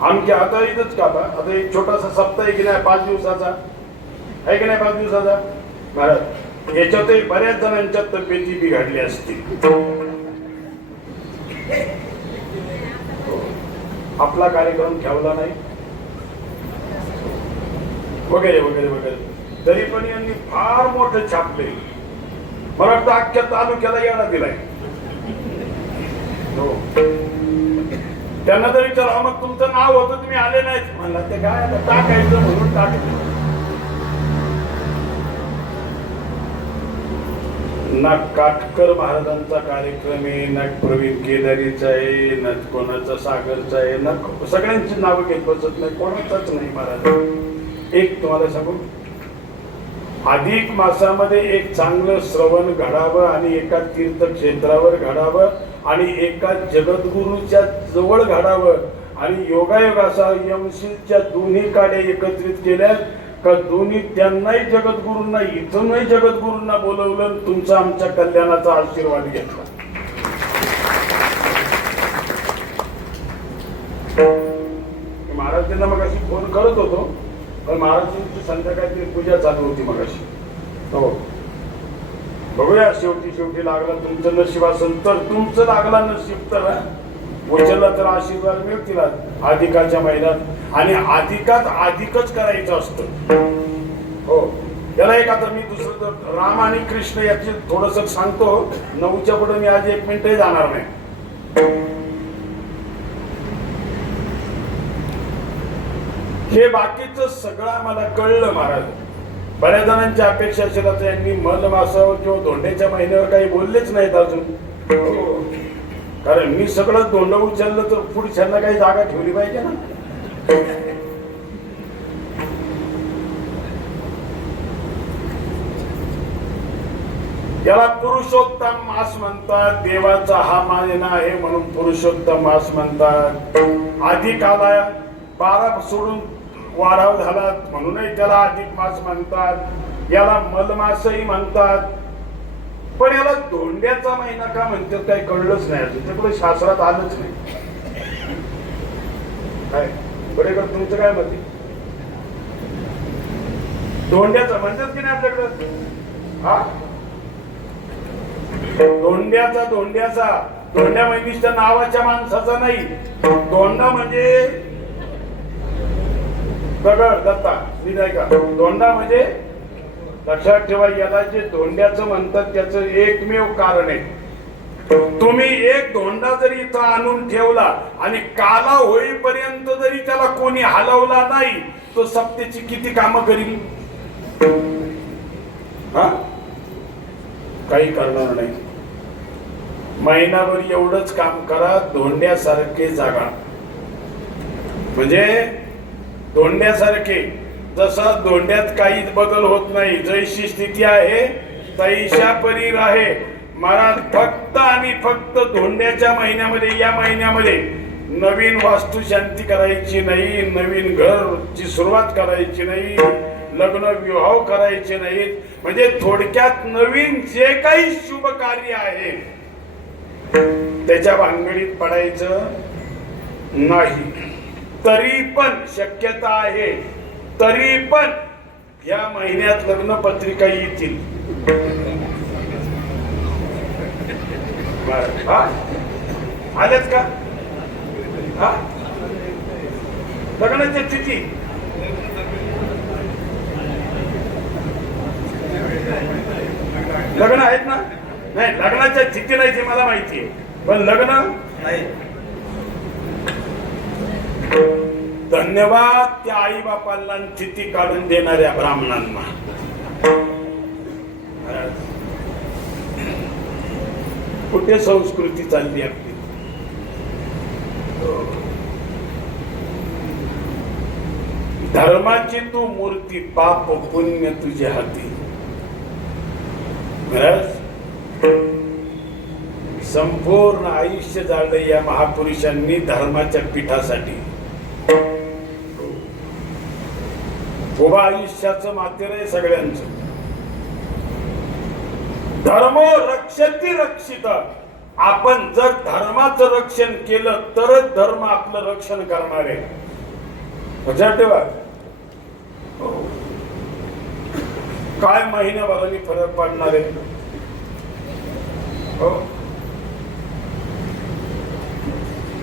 आमच्या आता इथंच का आता एक छोटासा सप्ताह आहे की नाही 5 दिवसाचा, आहे की नाही 5 दिवसाचा. महाराज, याच्यातही बऱ्याच जणांच्या तब्येती बिघडल्या असतील. आपला कार्यक्रम ठेवला नाही वगैरे वगैरे वगैरे, तरी पण यांनी फार मोठे छापले. मला वाटतं अख्ख्या तालुक्याला येणा दिलाय. हो, त्यांना जर विचारा मग तुमचं नाव होतं तुम्ही आले नाहीत, म्हणला ते काय आता टाकायचं म्हणून टाकलं. ना काटकर महाराजांचा कार्यक्रम आहे, ना प्रवीण केदारीचा आहे, ना कोणाचा सागरचा आहे, ना सगळ्यांची नावं घेत बसत नाही, कोणाचाच नाही महाराज. एक तुम्हाला सांगू, अधिक मासामध्ये एक चांगलं श्रवण घडावं आणि एका तीर्थक्षेत्रावर घडावं आणि एका जगद्गुरूच्या जवळ घडावं आणि योगायोग असा यमशीलच्या दोन्ही काड्या एकत्रित केल्या का दोन्ही त्यांनाही जगद्गुरूंना इथूनही जगद्गुरूंना बोलवलं, तुमचा आमच्या कल्याणाचा आशीर्वाद घेतला. महाराजांना मग अशी फोन करत होतो, पण महाराजांची संध्याकाळची पूजा चालू होती मग अशी. हो, बघूया शेवटी लागला तुमचं नशीब असेल तर, तुमचं लागला नशीब तर उचलला तर आशीर्वाद मिळतील अधिकाच्या महिन्यात. आणि अधिकात अधिकच करायचं असतं. हो, याला एक आता मी दुसरं राम आणि कृष्ण याची थोडस सांगतो. 9च्या पुढे मी आज 1 मिनिटही जाणार नाही. हे बाकीचं सगळं आम्हाला कळलं महाराज. बऱ्याच जणांच्या अपेक्षा असेल तर यांनी मल मासावर किंवा धोंड्याच्या महिन्यावर काही बोललेच नाहीत अजून. कारण मी सगळं धोंड उचललं तर पुढच्यांना काही जागा ठेवली पाहिजे ना. याला पुरुषोत्तम मास म्हणतात. देवाचा हा महिना आहे म्हणून पुरुषोत्तम मास म्हणतात. अधिक आला 12 सोडून वाढाव झाला म्हणूनही त्याला अधिक मास म्हणतात. याला मलमासही म्हणतात. पण याला धोंड्याचा महिना का म्हणतात काही कळलंच नाही अजून, ते कुठे शास्त्रात आलंच नाही. काय बरेकर तुमचं काय मत? धोंड्याचा म्हणतात की नाही आपल्याकडे? हा, धोंड्याचा धोंड्या म्हणजे नावाच्या माणसाचा नाही. धोंडा म्हणजे दगड दत्ता निदाय का. धोंडा म्हणजे लक्षात ठेवा, याला जे धोंड्याचं म्हणतात त्याचं एकमेव कारण आहे. तुम्ही एक धोंडा जरी इथं आणून ठेवला आणि काला होईपर्यंत जरी त्याला कोणी हलवला नाही, तो सप्तेची किती कामं करील? हा, काही करणार नाही. महिनाभर एवढंच काम करा, धोंड्यासारखे जागा. म्हणजे धोंड्यासारखे, जसा धोंड्यात काहीच बदल होत नाही, जैशी स्थिती आहे तैशा परी आहे. महाराज, फक्त आणि फक्त धोंड्याच्या महिन्यामध्ये, या महिन्यामध्ये नवीन वास्तुशांती करायची नाही, नवीन घरची सुरुवात करायची नाही, लग्न विवाह करायचे नाहीत. म्हणजे थोडक्यात नवीन जे काही शुभ कार्य आहे त्याच्या भानगडीत पडायचं नाही. तरी पण शक्यता आहे, तरी पण या महिन्यात लग्न पत्रिका येतील. आलेत का? लग्नाच्या तिथी लग्न आहेत ना? नाही, लग्नाच्या तिथी नाही ते मला माहिती आहे, पण लग्न आहे. धन्यवाद त्या आई बापांना तिथी काढून देणाऱ्या ब्राह्मणांना. कुठे संस्कृती चालली आपली? धर्माची तू मूर्ती, पाप पुण्य तुझ्या हाती. महाराज, संपूर्ण आयुष्य जाळलं या महापुरुषांनी धर्माच्या पीठासाठी. उभा आयुष्याचं मातेर आहे सगळ्यांचं. धर्मो रक्षती रक्षित. आपण जर धर्माचं रक्षण केलं तरच धर्म आपलं रक्षण करणार आहे. लक्षात ठेवा. काय महिन्याभराने फरक पडणार आहे?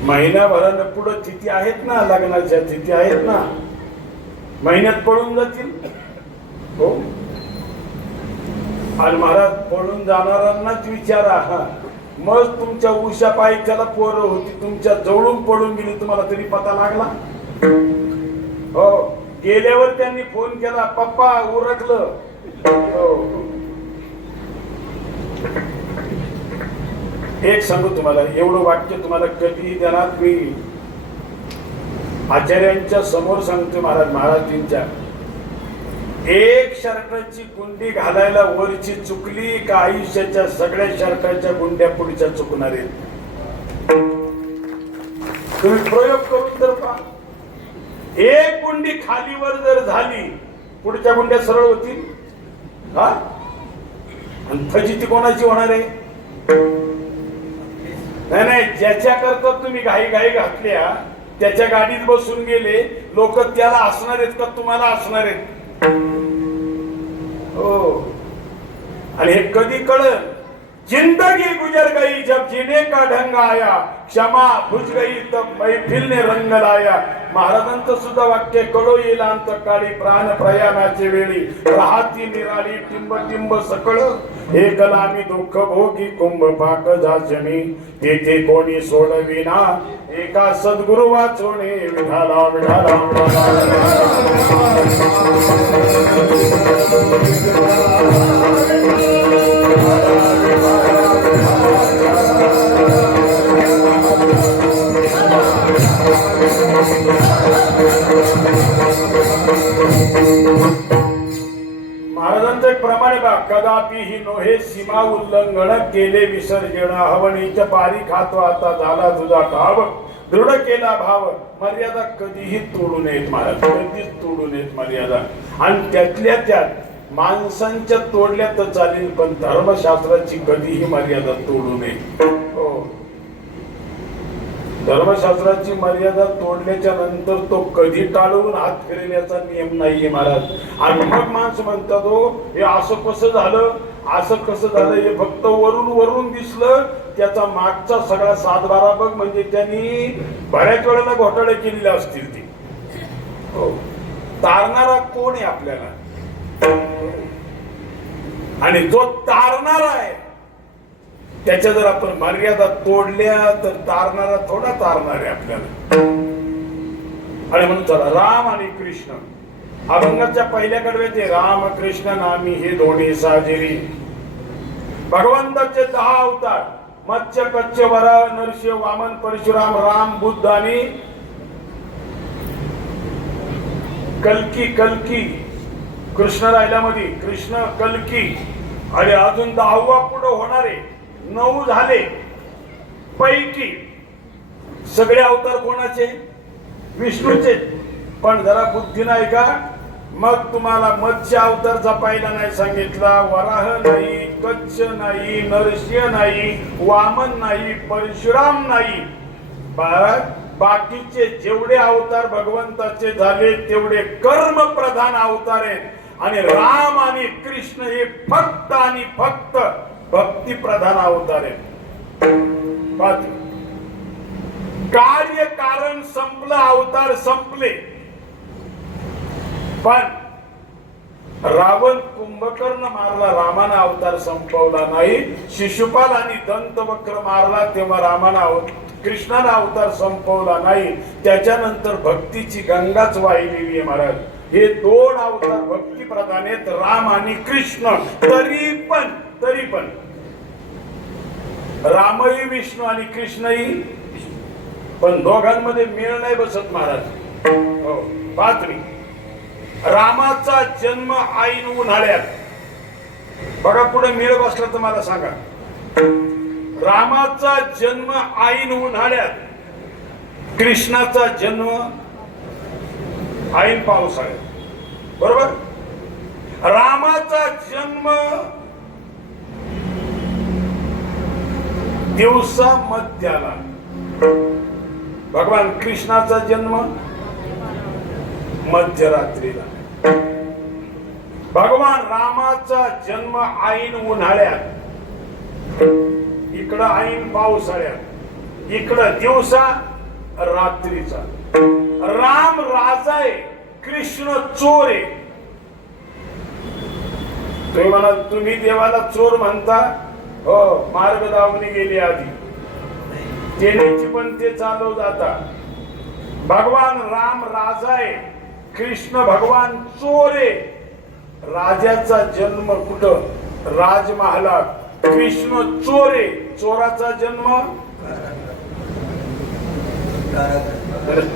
महिन्याभरानं पुढं तिथी आहेत ना, लग्नाच्या तिथी आहेत ना, महिन्यात पळून जातील. हो, आणि महाराज पळून जाणाऱ्यांनाच विचारा. मग तुमच्या उषा पायथ्याला पोरं होती, तुमच्या जवळून पळून गेली, तुम्हाला तरी पता लागला? हो, गेल्यावर त्यांनी फोन केला, पप्पा उरकलं. हो. एक सांगू तुम्हाला, एवढं वाक्य तुम्हाला कधी देणार मी आचार्यांच्या समोर सांगतो. महाराजींच्या एक शर्टाची गुंडी घालायला वरची चुकली का आयुष्याच्या सगळ्या शर्टाच्या गुंड्या पुढच्या चुकणार आहेत. तुम्ही प्रयोग करून तर पहा. एक गुंडी खालीवर जर झाली, पुढच्या गुंड्या सरळ होतील. हा, आणि फजिती कोणाची होणार आहे? नाही नाही, ज्याच्या करता तुम्ही घाई घाई घातल्या, त्याच्या गाडीत बसून गेले लोक, त्याला असणार आहेत का तुम्हाला असणार आहेत? हो, आणि हे कधी कळलं? जिंदगी गुजर गई जब जीने का ढंग आया, क्षमा बुझ गई तब मैफिल ने रंग लाया. महाराजांचं सुद्धा वाक्य, कळो येईल अंत काळी प्राण प्रयाणाचे वेळी, राहती निराळी टिंब टिंब सकळ, एकला आम्ही दुःख भोगी कुंभ पाक जाचणी, तेथे कोणी सोडविना एका सद्गुरु वाचोणे. विठाला विठाला महाराजांचं एक प्रमाणे बा, कदापि ही नोहे सीमा उल्लंघन केले विसर्जन, हवणीच्या पारी खातो आता झाला तुझा ठाव, दृढ केला भाव, मर्यादा कधीही तोडू नयेत महाराज, कधीच तोडू नयेत मर्यादा. आणि त्यातल्या त्यात माणसांच्या तोडल्या तर चालेल, पण धर्मशास्त्राची कधीही मर्यादा तोडू नये. हो, धर्मशास्त्राची मर्यादा तोडल्याच्या नंतर तो कधी टाळून हात फिरण्याचा नियम नाहीये महाराज. आणि मग माणसं म्हणतात, हो हे असं कसं झालं, असं कसं झालं, हे फक्त वरून वरून दिसलं, त्याचा मागचा सगळा 7-12 बघ, म्हणजे त्यांनी बऱ्याच वेळेला घोटाळे केलेले असतील ते. हो, तारणारा कोण आहे आपल्याला? आणि जो तारणारा आहे त्याच्या जर आपण मर्यादा तोडल्या तर तारणारा थोडा तारणार आहे आपल्याला. आणि म्हणून चला, राम आणि कृष्ण अभंगाच्या पहिल्या कडव्याचे, राम कृष्ण नामी हे दोन्ही साजेरी. भगवंताचे 10 अवतार, मत्स्य कच्छ वराह नरसिंह वामन परशुराम राम बुद्ध आणि कल्की. कल्की कृष्ण राहिल्यामध्ये कृष्ण कल्की, आणि अजून 10वा पुढे होणारे 9 झाले. पैकी सगळे अवतार कोणाचे? विष्णूचे. पण जरा बुद्धी नाही का? मग तुम्हाला मत्स्य अवतार जपायला नाही सांगितला, वराह नाही, कच्छ नाही, नरसिंह नाही, वामन नाही, परशुराम नाही. बाकीचे जेवढे अवतार भगवंताचे झाले तेवढे कर्म प्रधान अवतार आहेत. आणि राम आणि कृष्ण हे फक्त आणि फक्त भक्ती प्रधान अवतार आहेत. कार्य कारण संपलं, अवतार संपले, पण रावण कुंभकर्ण मारला, रामाना अवतार संपवला नाही. शिशुपाल आणि दंतवक्र मारला तेव्हा कृष्णाने अवतार संपवला नाही. त्याच्यानंतर भक्तीची गंगाच वाहिलेली आहे महाराज. हे दोन अवतार भक्ती प्रधान आहेत, राम आणि कृष्ण. तरी पण रामही विष्णू आणि कृष्णही, पण दोघांमध्ये मेळ नाही बसत महाराज. हो, पाहत्री रामाचा जन्म ऐन उन्हाळ्यात. बघा पुढे मेळ बसला तर मला सांगा. रामाचा जन्म ऐन उन्हाळ्यात, कृष्णाचा जन्म ऐन पावसाळ्यात. बरोबर. रामाचा जन्म दिवसा मध्याला, भगवान कृष्णाचा जन्म मध्यरात्रीला. भगवान रामाचा जन्म ऐन उन्हाळ्यात, इकडं ऐन पावसाळ्यात, इकडं दिवसा रात्रीचा. राम राजा आहे, कृष्ण चोर आहे. तुम्ही म्हणा तुम्ही देवाला चोर म्हणता. हो, मार्ग दावणी गेली आधी, देण्याची पण ते चालव जाता. भगवान राम राजा आहे, कृष्ण भगवान चोर आहे. राजाचा जन्म कुठं? राजमहालात. कृष्ण चोर आहे, चोराचा जन्म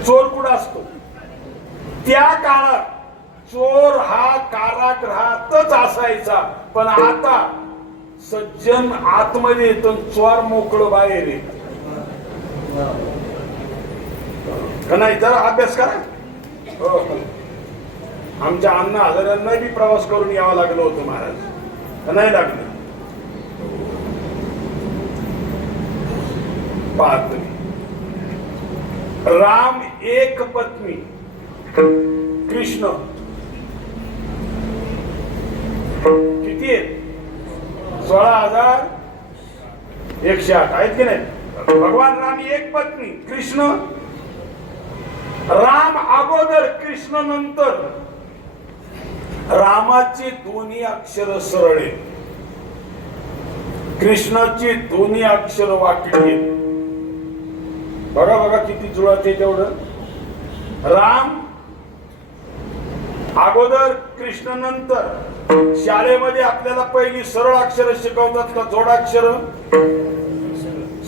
चोर कुठं असतो? त्या काळात चोर हा कारागृहातच असायचा, पण आता सज्जन आतमध्ये येतो, चोर मोकळं बाहेर येत. नाही जरा अभ्यास करा. हो, आमच्या अण्णा हजारांना बी प्रवास करून यावं लागलं होतं महाराज, नाही लागलं. पाहत राम एक पत्नी, कृष्ण किती आहेत? 16,108 आहेत की नाही? भगवान राम एक पत्नी, कृष्ण. राम अगोदर, कृष्ण नंतर. रामाची दोन्ही अक्षर सरळ आहेत, कृष्णाची दोन्ही अक्षर वाकडी आहेत. बघा बघा किती जुळत आहे तेवढं. राम अगोदर, कृष्ण नंतर. शाळेमध्ये आपल्याला पहिली सरळ अक्षर शिकवतात का जोडाक्षर?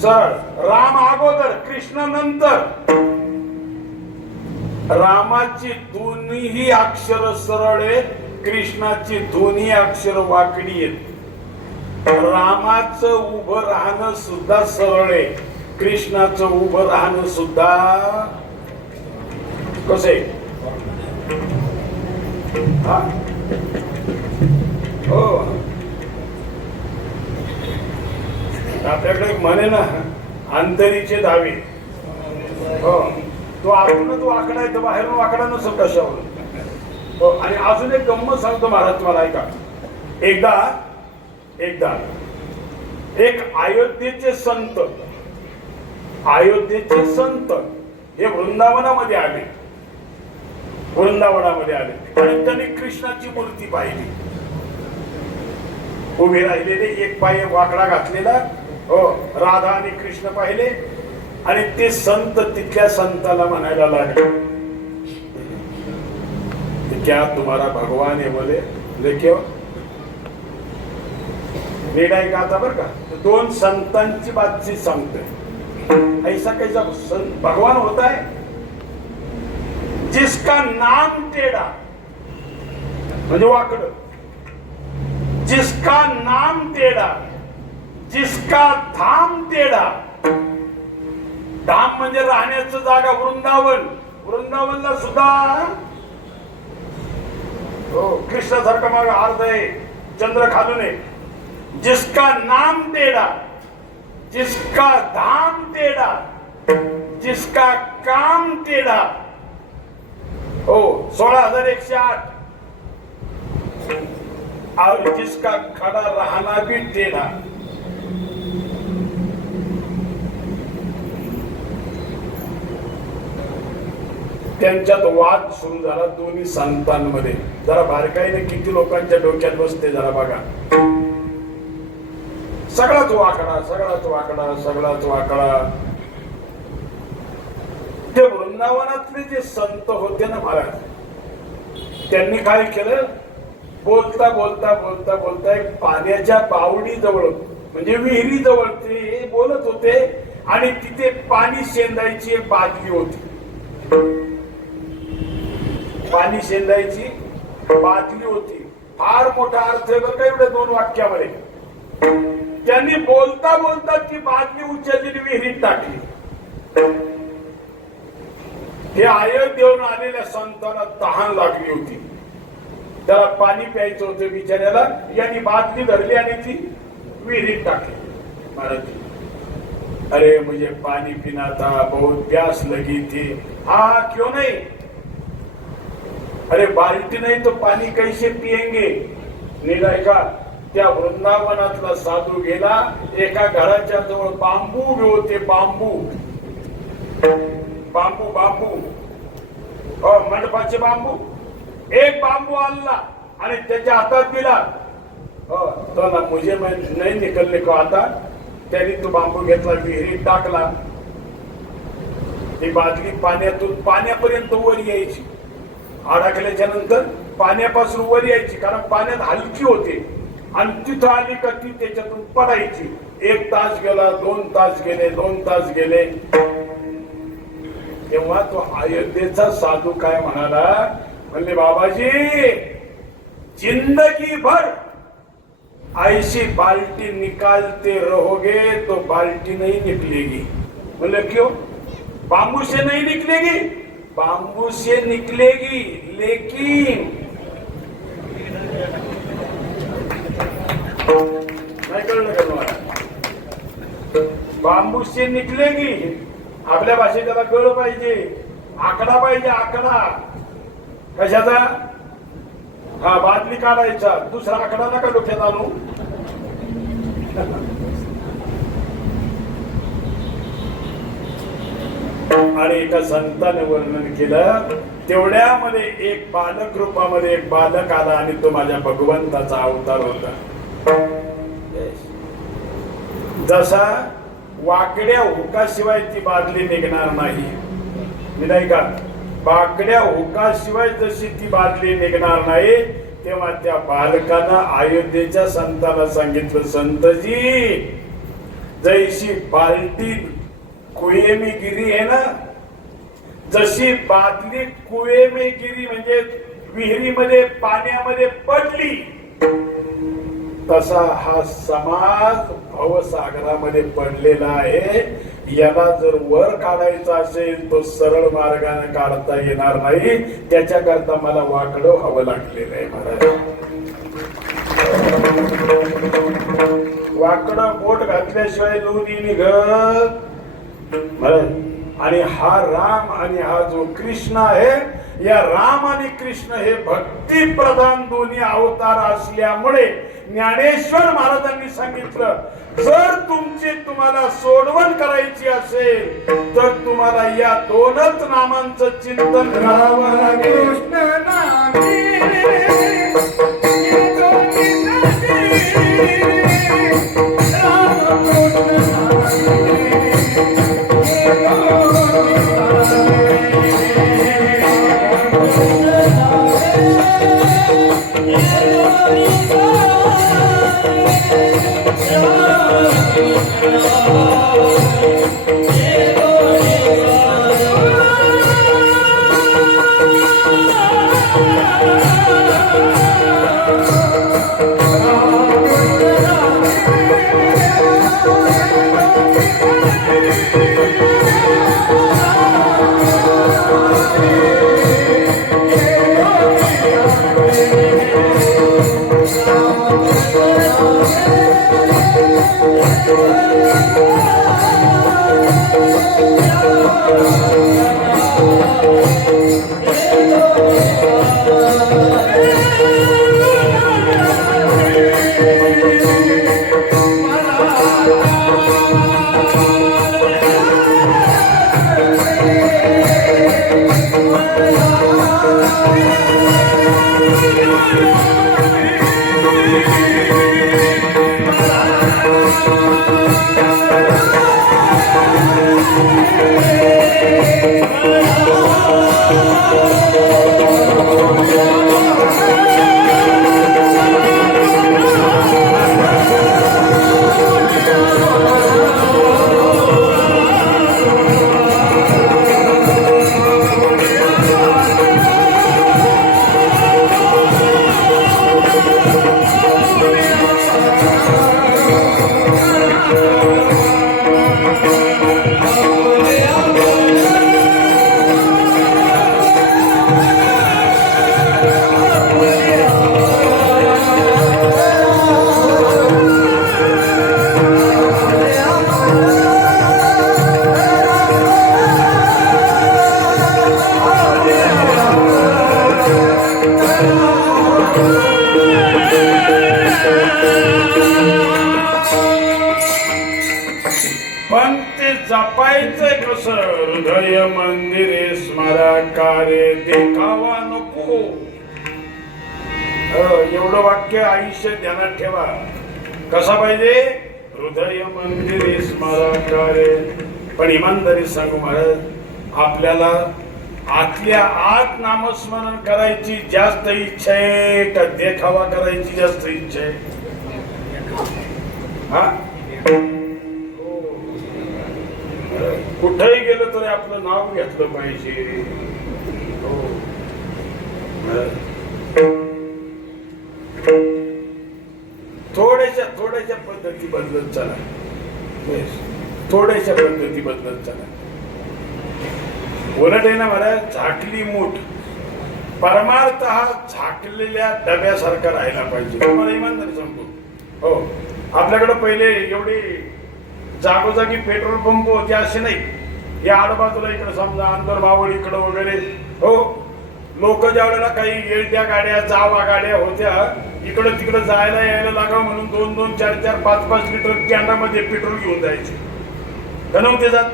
सरळ. राम अगोदर, कृष्ण नंतर. रामाची दोन्ही अक्षर सरळ आहेत, कृष्णाची दोन्ही अक्षर वाकडी आहेत. रामाचं उभं राहणं सुद्धा सरळ आहे, कृष्णाचं उभं राहणं सुद्धा कसं आहे? हो, आपल्याकडे म्हणे ना, अंतरीचे धावे. हो, तो आतून तो आकडा आहे, तो बाहेरून आकडा नसतो कशावर. हो, आणि अजून एक गंमत सांगतो महाराज तुम्हाला, ऐका. एकदा एक अयोध्येचे संत हे वृंदावनामध्ये आले आणि त्यांनी कृष्णाची मूर्ती पाहिली. उभे राहिलेले, एक पाय वाकडा घातलेला. हो, राधा आणि कृष्ण पाहिले. आणि ते संत तिथल्या संताला म्हणायला लागले, क्या तुम्हारा भगवान है? बोले क्यों? नीट आहे का आता बरं का? दोन संतांची बातचीत सांगतोय. ऐसा कैसा भगवान होता है जिसका नाम टेढ़ा, म्हणजे वाकड. जिसका नाम टेढ़ा, जिसका धाम टेढ़ा. धाम म्हणजे राहण्याचं जागा, वृंदावनला सुद्धा हो कृष्णासारखा माग अर्ध आहे, चंद्र खालून आहे. जिसका नाम टेढ़ा, जिसका धाम टेढ़ा, जिसका काम टेढ़ा. हो, 16,108. और जिसका खड़ा रहना भी टेढ़ा. त्यांच्यात वाद सुरू झाला दोन्ही संतांमध्ये. जरा बारकाईने किती लोकांच्या डोक्यात बसते जरा बघा. सगळाच वाकडा सगळाच वाकडा सगळाच वाकडा. ते वृंदावनातले जे संत होते ना महाराज, त्यांनी काय केलं, बोलता बोलता बोलता बोलता एक पाण्याच्या बावडी जवळ म्हणजे विहिरी जवळ ते बोलत होते आणि तिथे पाणी शेंदायची एक बादली होती. पाणी शेंदायची बादली होती. फार मोठा अर्थ आहे बरं का एवढ्या 2 वाक्यामध्ये. त्यांनी बोलता बोलता ती बादली उचलली विहिरीत टाकली. हे अयोध्येहून आलेल्या संतांना तहान लागली होती, त्याला पाणी प्यायचं होतं बिचाऱ्याला. यांनी बादली धरली आणि ती विहिरीत टाकली. महाराज, अरे मुझे पानी पीना था, बहुत प्यास लगी थी. हाँ क्यों नहीं, अरे बाल्टी नहीं तो पानी कैसे पिएंगे. निघाय का त्या वृंदावनातला साधू गेला. एका घराच्या जवळ बांबू उभे होते. बांबू बांबू बांबू मंडपाचे बांबू. एक बांबू आणला आणि त्याच्या हातात दिला. तो ना मुझे नाही निकलले को आता. त्यांनी तो बांबू घेतला, विहिरीत टाकला. ती बादली पाण्यातून पाण्यापर्यंत वर यायची. अडकल्याच्या नंतर पाण्यापासून वर यायची, कारण पाण्यात हलकी होते. आणि तिथं आली का ती त्याच्यातून पडायची. 1 तास गेला, 2 तास गेले, 2 तास गेले. तेव्हा तो अयोध्येचा साधू काय म्हणाला, म्हणले बाबाजी जिंदगी भर ऐसी बाल्टी निकालते रहोगे तो बाल्टी नहीं निकलेगी. बोले क्यों, बांबू से नहीं निकलेगी. बांबू से निकलेगी लेकिन नाही कळलं का तुम्हाला. बांबू से निकलेगी. आपल्या भाषेत त्याला कळलं पाहिजे, आकडा पाहिजे. आकडा कशाचा, हा बादली काढायचा. दुसरा आकडा नका डोक्यात आणू. आणि एका संताने वर्णन केलं, तेवढ्यामध्ये एक बालक रूपामध्ये एक बालक आला आणि तो माझ्या भगवंताचा अवतार होता. जसा वाकड्या हुकाशिवाय ती बादली निघणार नाही का, वाकड्या हुकाशिवाय जशी ती बादली निघणार नाही, तेव्हा त्या बालकानं अयोध्येच्या संताला सांगितलं, संतजी जैशी बाल्टी कुएं में गिरी है ना, जशी बादली कुएं में गिरी म्हणजे विहिरीमध्ये पाण्यामध्ये पडली, तसा हा समाज भवसागरामध्ये पडलेला आहे. याला जर वर काढायचा असेल तो सरळ मार्गाने काढता येणार नाही. त्याच्याकरता मला वाकडं व्हावं लागलेलं आहे महाराज. वाकडं बोट घातल्याशिवाय लोणी निघत. आणि हा राम आणि हा जो कृष्ण आहे, या राम आणि कृष्ण हे भक्ती प्रधान दोन्ही अवतार असल्यामुळे ज्ञानेश्वर महाराजांनी सांगितलं, जर तुम्हाला सोडवण करायची असेल तर तुम्हाला या 2च नामांचं चिंतन करावं लागेल. Oh हृदय मंदिरे स्मराकारे देखावा नको. एवढं वाक्य आयुष्य ध्यानात ठेवा. कसा पाहिजे? हृदय मंदिरे स्मराकारे. पण इमानदारी सांगू महाराज, आपल्याला आतल्या आत नामस्मरण करायची जास्त इच्छा आहे का देखावा करायची जास्त इच्छा आहे? हा, कुठेही गेलं तरी आपलं नाव घेतलं पाहिजे. थोड्याशा पद्धती बदलत चला. थोड्याशा पद्धती बदलत चला. उलट आहे ना महाराज, झाकली मूठ परमार्थ हा झाकलेल्या डब्यासारखा राहायला पाहिजे. तुम्हाला इमानदारी सांगतो. हो, आपल्याकडे पहिले एवढे जागोजागी पेट्रोल पंप होते असे नाही. या आडबाजूला इकडे समजा अंदर मावळ इकडे वगैरे. हो, लोक ज्या वेळेला काही येळत्या गाड्या जावा गाड्या होत्या, इकडं तिकडं जायला यायला लागा म्हणून 2-2, 4-4, 5-5 लिटर कॅन्डामध्ये पेट्रोल घेऊन जायचे. नव्हते जात.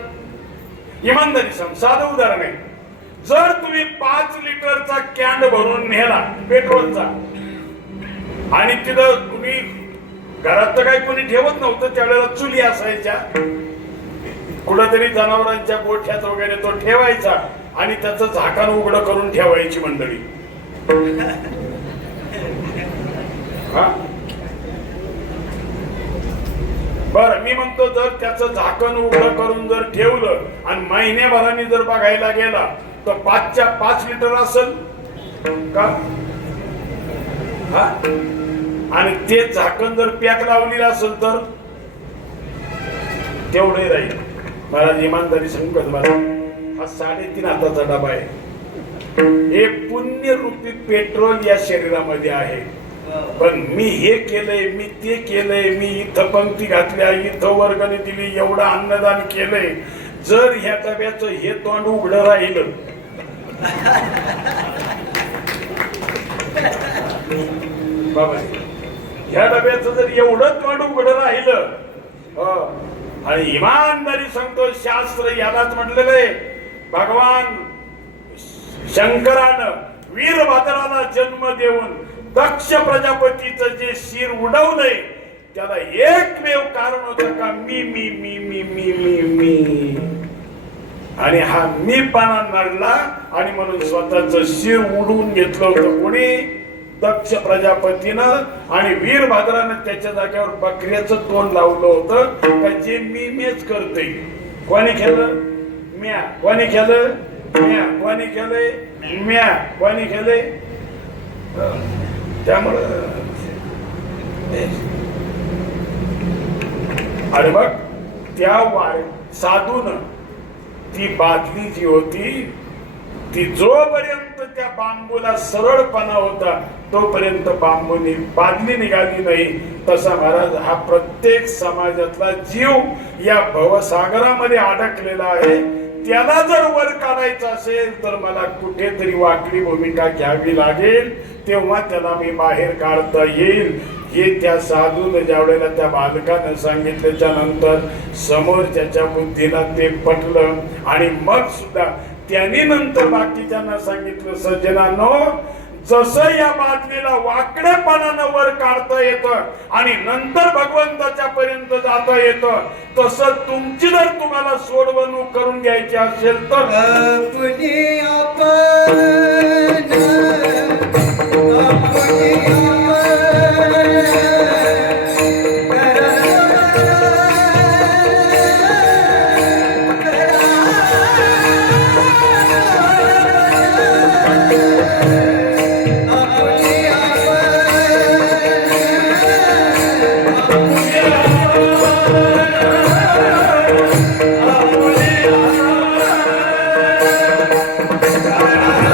इमानदारी सांग, साधं उदाहरण आहे. जर तुम्ही 5 लिटरचा कॅन्ड भरून नेला पेट्रोलचा आणि तिथं तुम्ही घरात तर काही कोणी ठेवत नव्हतं, त्यावेळेला चुली असायच्या, कुठंतरी जनावरांच्या गोठ्यात वगैरे तो ठेवायचा आणि त्याचं झाकण उघडं करून ठेवायची मंडळी. बर, मी म्हणतो जर त्याचं झाकण उघडं करून जर ठेवलं आणि महिन्याभराने जर बघायला गेला तर 5च्या 5 लिटर असेल का? आणि ते झाकण जर पॅक लावलेलं असेल तर तेवढे राहील. मला इमानदारी सांगू का तुम्हाला, हा 3.5 हाताचा डबा आहे. हे पुण्यरूपी पेट्रोल या शरीरामध्ये आहे. पण मी हे केलंय, मी ते केलंय, मी इथं पंक्ती घातल्या, इथं वर्गणी दिली, एवढं अन्नदान केलंय. जर ह्या डब्याचं हे तोंड उघडं राहिलं, बाबा ह्या डब्याचं जर एवढं तोंड उघडं राहिलं, आणि इमानदारी सांगतो, शास्त्र यालाच म्हटलेलं आहे. भगवान शंकरानं वीरभद्राला जन्म देऊन दक्ष प्रजापतीचं जे शिर उडवलंय त्याला एकमेव कारण होतं का मी मी मी मी मी मी मी. आणि हा मी पाना नडला आणि म्हणून स्वतःच शिर उडवून घेतलं होतं कोणी? दक्ष प्रजापतीनं. आणि वीरभद्रानं त्याच्या जागेवर बकऱ्याचं तोंड लावलं होतं का जे मी मीच करतोय. कोणी केलं? म्या. कोणी केलं? म्या. कोणी केलंय? म्या. कोणी केलंय? त्यामुळं अरे बघ, त्या साधून ती बादली जी होती ती जोपर्यंत त्या बांबूला सरळपणा होता तोपर्यंत बादली निघाली नाही. तसा महाराज हा प्रत्येक समाजातला जीव या भवसागरामध्ये अडकलेला आहे. त्याला जर वर काढायचं असेल तर मला कुठेतरी वाकडी भूमिका घ्यावी लागेल, तेव्हा त्याला मी बाहेर काढता येईल. हे त्या साधून ज्या वेळेला त्या बालकानं सांगितल्याच्या नंतर समोरच्या बुद्धीला ते पटलं. आणि मग सुद्धा त्यांनी नंतर बाकीच्यांना सांगितलं, सज्जनांनो, जसं या बादलीला वाकडेपणानं वर काढता येतं आणि नंतर भगवंताच्या पर्यंत जाता येतं, तसं तुमची जर तुम्हाला सोडवणूक करून घ्यायची असेल तर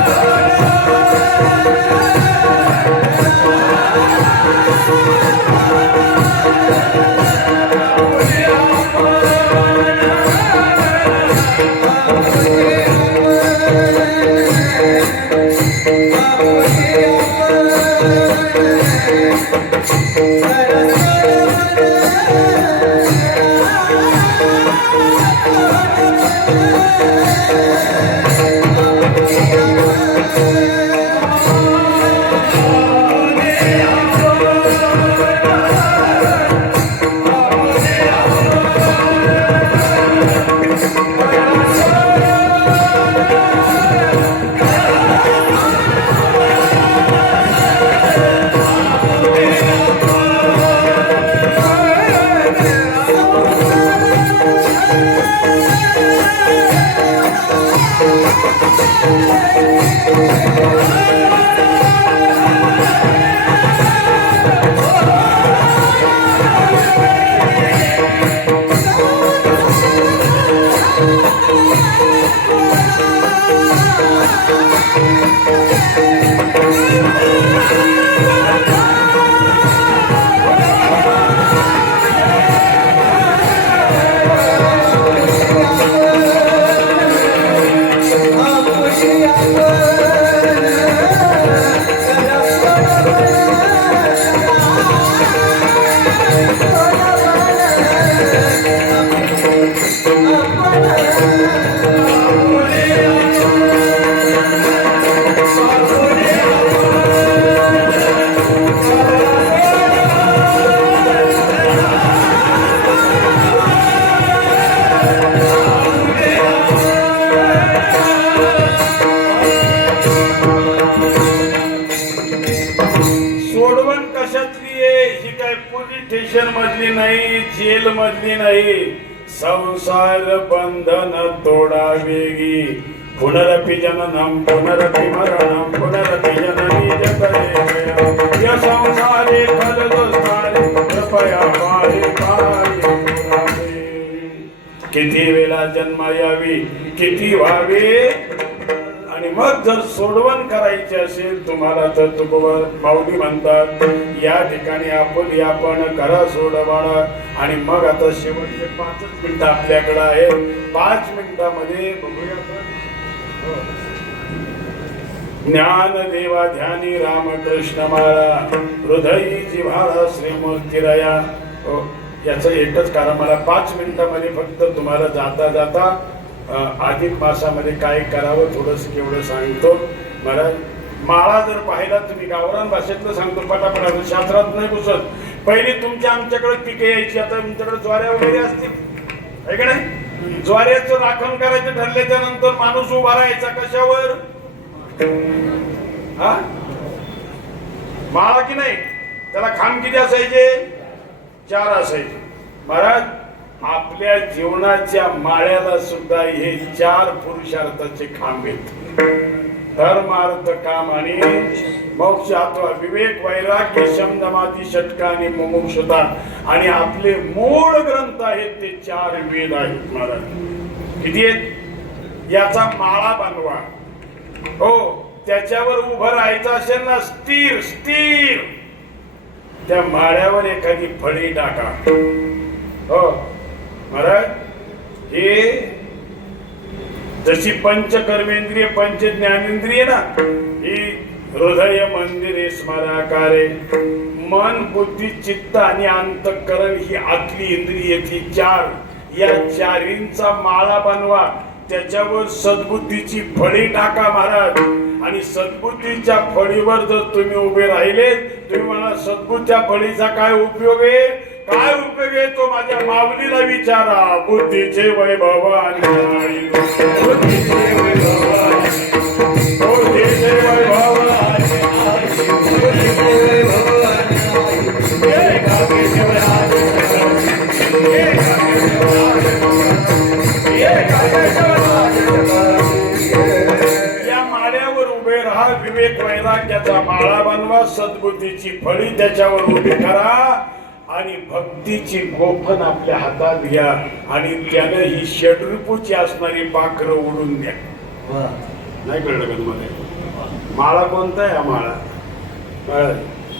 Oh सोडवण कशातली आहे? ही काय पोलीस स्टेशन मधली नाही, जेल मधली नाही. संसार बंधन तोडा वेगी, पुनरपि जननम पुनरपि मरणम पुनरपि जननी जगते या संसारे खलदोस्तारे कृपया पारे पारे पुरावे. किती वेळा जन्म यावी, किती व्हावे. आणि मग जर सोडवण करायची असेल तुम्हाला तर तुकोबर माऊली म्हणतात या ठिकाणी आपण करा सोडवण. आणि मग आता शेवटचे 5 मिनिटं आपल्याकडे आहे. 5 मिनिटांमध्ये बघूया आपण. ज्ञान देवा ध्यानी रामकृष्ण माळा हृदयी जिव्हाळा श्रीमूर्तीरया. याचं एकच कारण मला 5 मिनिटांमध्ये फक्त तुम्हाला जाता जाता अधिक मासामध्ये काय करावं थोडस एवढं सांगतो. मला माळा जर पाहिला तुम्ही गावरान भाषेतलं सांगतो पटापटा, शास्त्रात नाही घुसत. पहिली तुमच्या आमच्याकडे पिके यायची, आता तुमच्याकडे ज्वाऱ्या वगैरे असतील आहे का नाही. ज्वाऱ्याचं राखण करायचं ठरल्याच्या नंतर माणूस उभा राहायचा कशावर? हा माळा की नाही. त्याला खांब किती असायचे? 4 असायचे. महाराज आपल्या जीवनाच्या माळ्याला सुद्धा हे 4 पुरुषार्थाचे खांब आहेत. धर्म अर्थ काम आणि मोक्ष अथवा विवेक वैराग्य शम दमाती षटका आणि मुमुक्षुता. आणि आपले मूळ ग्रंथ आहेत ते 4 वेद आहेत. महाराज किती आहेत? याचा माळा बनवा. हो त्याच्यावर उभं राहायचं असेल ना स्थिर स्थिर, त्या माळ्यावर एखादी फळी टाका. हो महाराज हे जशी पंचकर्मेंद्रिय पंच ज्ञानेंद्रिय ना, ही हृदय मंदिरे स्मराकारे. मन बुद्धी चित्त आणि अंतःकरण ही आतली इंद्रिय ती 4. या 4चा माळा बनवा. त्याच्यावर सद्बुद्धीची फळी टाका महाराज. आणि सद्बुद्धीच्या फळीवर जर तुम्ही उभे राहिले, तुम्ही म्हणा सद्बुद्धीच्या फळीचा काय उपयोग आहे? काय उपयोग आहे तो माझ्या माऊलीला विचारा. बुद्धीचे वैभव आणि बुद्धीचे वैभव बुद्धीचे वैभव या माळ्यावर उभे राहा. विवेक वैराग्याचा माळा बनवा. सद्बुद्धीची फळी त्याच्यावर उभी करा. आणि भक्तीची गोफण आपल्या हातात घ्या. आणि त्यानं ही षड्रिपूची असणारी पाखरं उडून द्या. नाही कळलं का तुम्हाला? माळा कोणता आहे? हा माळा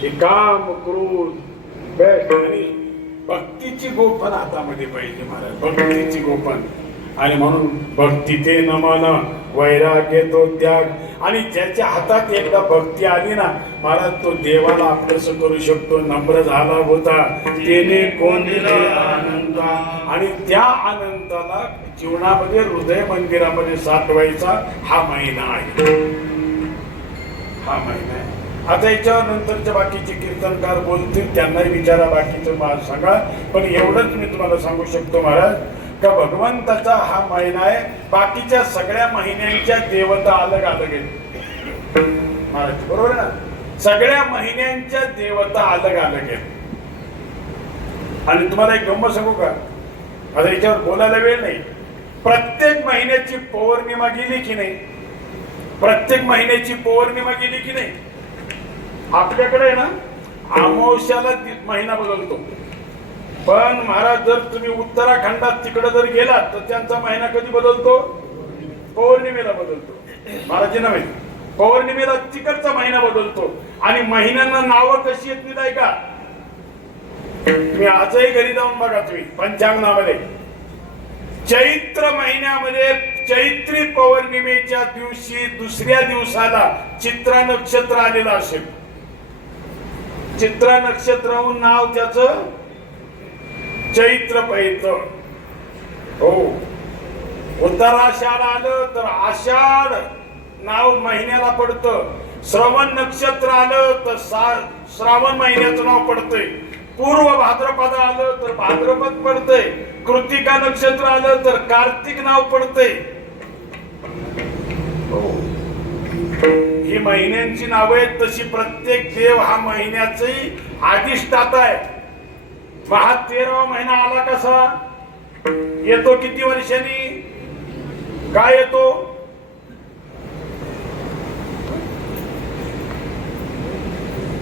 हे काम क्रोध बेस्ट आणि भक्तीची गोफण हातामध्ये पाहिजे महाराज. भक्तीची गोफण. आणि म्हणून भक्ती ते नमन वैराग्य तो त्याग. आणि ज्याच्या हातात एकदा भक्ती आली ना महाराज, तो देवाला आपलंसं करू शकतो. नम्र झाला होता तेने कोण दिले आनंद. आणि त्या आनंदाला जीवनामध्ये हृदय मंदिरामध्ये साठवायचा हा महिना आहे. हा महिना आहे. आता याच्यावर नंतरच्या बाकीचे कीर्तनकार बोलतील, त्यांनाही विचारा, बाकीचं सांगा. पण एवढंच मी तुम्हाला सांगू शकतो महाराज का भगवंताचा हा महिना आहे. बाकीच्या सगळ्या महिन्यांच्या देवता अलग अलग आहेत महाराज, बरोबर ना. सगळ्या महिन्यांच्या देवता अलग अलग आहेत. आणि तुम्हाला एक गंमत सांगू का? आता याच्यावर बोलायला वेळ नाही. प्रत्येक महिन्याची पौर्णिमा गेली की नाही, प्रत्येक महिन्याची पौर्णिमा गेली की नाही, आपल्याकडे आहे ना अमावस्याला महिना बदलतो. पण महाराज जर तुम्ही उत्तराखंडात तिकडे जर गेलात तर त्यांचा महिना कधी बदलतो? पौर्णिमेला बदलतो. महाराज नव्हे, पौर्णिमेला तिकडचा महिना बदलतो. आणि महिन्यांना नावं कशी येत नाही आहे का? तुम्ही आजही घरी जाऊन बघा, तुम्ही पंचांगणामध्ये चैत्र महिन्यामध्ये चैत्री पौर्णिमेच्या दिवशी दुसऱ्या दिवसाला चित्रा नक्षत्र आलेलं असेल. चित्रा नक्षत्राहून नाव त्याचं चैत्र पैत्र. हो, उत्तराषाढ आलं तर आषाढ नाव महिन्याला पडतं. श्रवण नक्षत्र आलं तर श्रावण महिन्याचं नाव पडतंय. पूर्व भाद्रपद आलं तर भाद्रपद पडतंय. कृतिका नक्षत्र आलं तर कार्तिक नाव पडतंय. ही महिन्यांची नाव आहेत. तशी प्रत्येक देव हा महिन्याचाही अधिष्ठाता आहे. महा 13वा महिना आला कसा येतो? किती वर्षांनी काय येतो?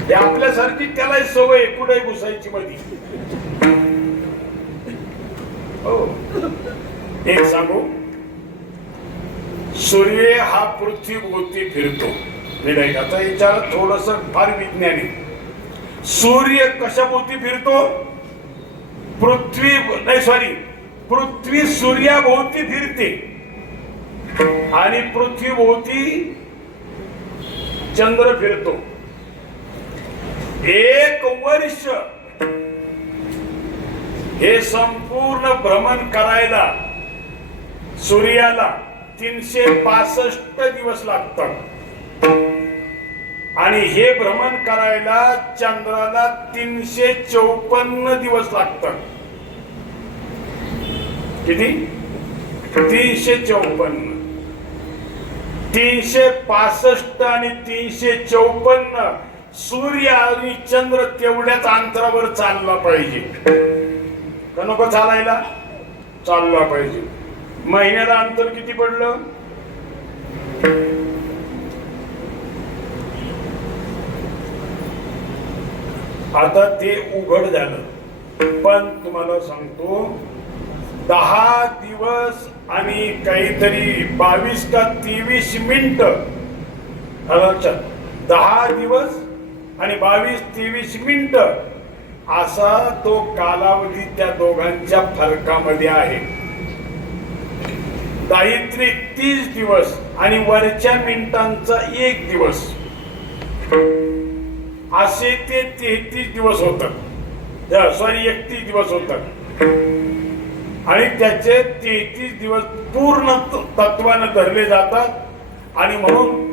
हे आपल्यासारखी त्याला सवय कुठे घुसायची मध्ये. हो, एक सांगू, सूर्य हा पृथ्वीभोवती फिरतो. नाही का? आता याच्यावर थोडस फार विज्ञान आहे. सूर्य कशाभोवती फिरतो? पृथ्वी सूर्याभोवती फिरते आणि पृथ्वीभोवती चंद्र फिरतो. एक वर्ष हे संपूर्ण भ्रमण करायला सूर्याला 365 दिवस लागतात आणि हे भ्रमण करायला चंद्राला 354 दिवस लागतात. किती? 354. 365 आणि 354. सूर्य आणि चंद्र तेवढ्याच अंतरावर चालला पाहिजे का नको चालायला? चालला पाहिजे. महिन्याला अंतर किती पडलं? आता ते उघड झालं. पण तुम्हाला सांगतो 10 दिवस आणि काहीतरी 22 का 23 मिनिट. 10 दिवस आणि 22-23 मिनिट असा तो कालावधी त्या दोघांच्या फरकामध्ये आहे. काहीतरी 30 दिवस आणि वरच्या मिनिटांचा 1 दिवस असे ते 33 दिवस होतात. सॉरी 31 दिवस होतात आणि त्याचे 33 दिवस पूर्ण तत्वानं धरले जातात. आणि म्हणून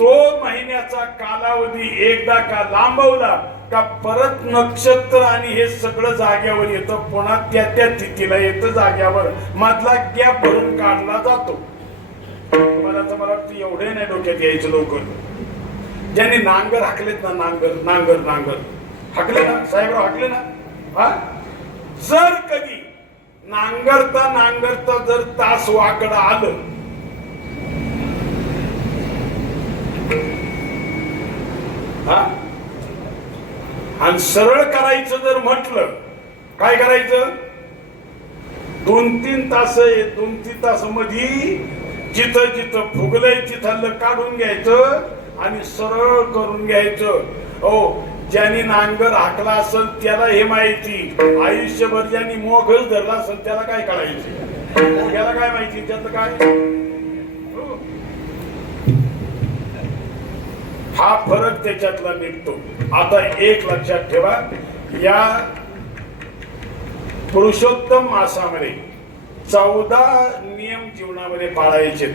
तो महिन्याचा कालावधी एकदा का लांबवला का परत नक्षत्र आणि हे सगळं जाग्यावर येतं. पुन्हा त्या तिथीला येतं जाग्यावर. मधला गॅप भरून काढला जातो. मला तर मला वाटतं एवढे नाही डोक्यात यायचं लवकर. ज्यांनी नांगर हाकलेत ना, नांगर हाकले ना साहेबराव, हाकले ना. हा, जर कधी नांगरता जर तास वाकडं आलं आणि सरळ करायचं जर म्हटलं, काय करायचं? 2-3 तास 2-3 तास मध्ये जिथं फुगलंय तिथलं काढून घ्यायचं आणि सरळ करून घ्यायचं. हो, ज्यांनी नांगर हाकला असेल त्याला हे माहिती. आयुष्यभर ज्यांनी मोघच धरला असेल त्याला काय करायचं? त्याला काय माहिती त्यातलं काय? हा फरक त्याच्यातला निघतो. आता एक लक्षात ठेवा, या पुरुषोत्तम मासामध्ये 14 नियम जीवनामध्ये पाळायचे.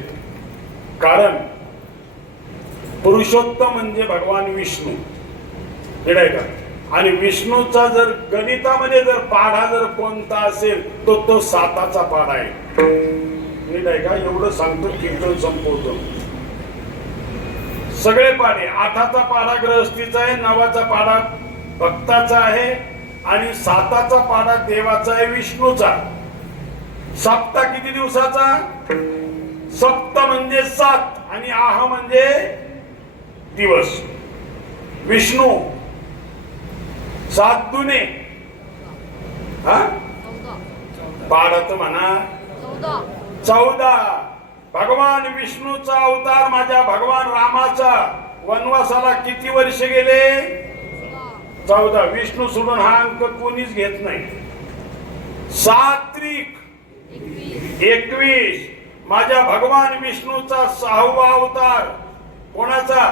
कारण पुरुषोत्तम म्हणजे भगवान विष्णू, आहे का? आणि विष्णूचा जर गणितामध्ये जर पाढा जर कोणता असेल तो 7चा पाढा आहे. आहे का? एवढं सांगतो, कीर्तन संपवतो. सगळे पाढे 8चा पाढा गृहस्थीचा आहे, 9चा पाढा भक्ताचा आहे आणि 7चा पाढा देवाचा आहे, विष्णूचा. सप्ता किती दिवसाचा? सप्त म्हणजे 7. आणि आह म्हणजे दिवस. विष्णू 7 दुने हा 12 म्हणा 14. भगवान विष्णूचा अवतार माझ्या भगवान रामाचा वनवासाला किती वर्ष गेले? 14. विष्णू सोडून हा अंक कोणीच घेत नाही. 7 त्रिक 21. माझ्या भगवान विष्णूचा 6वा अवतार कोणाचा?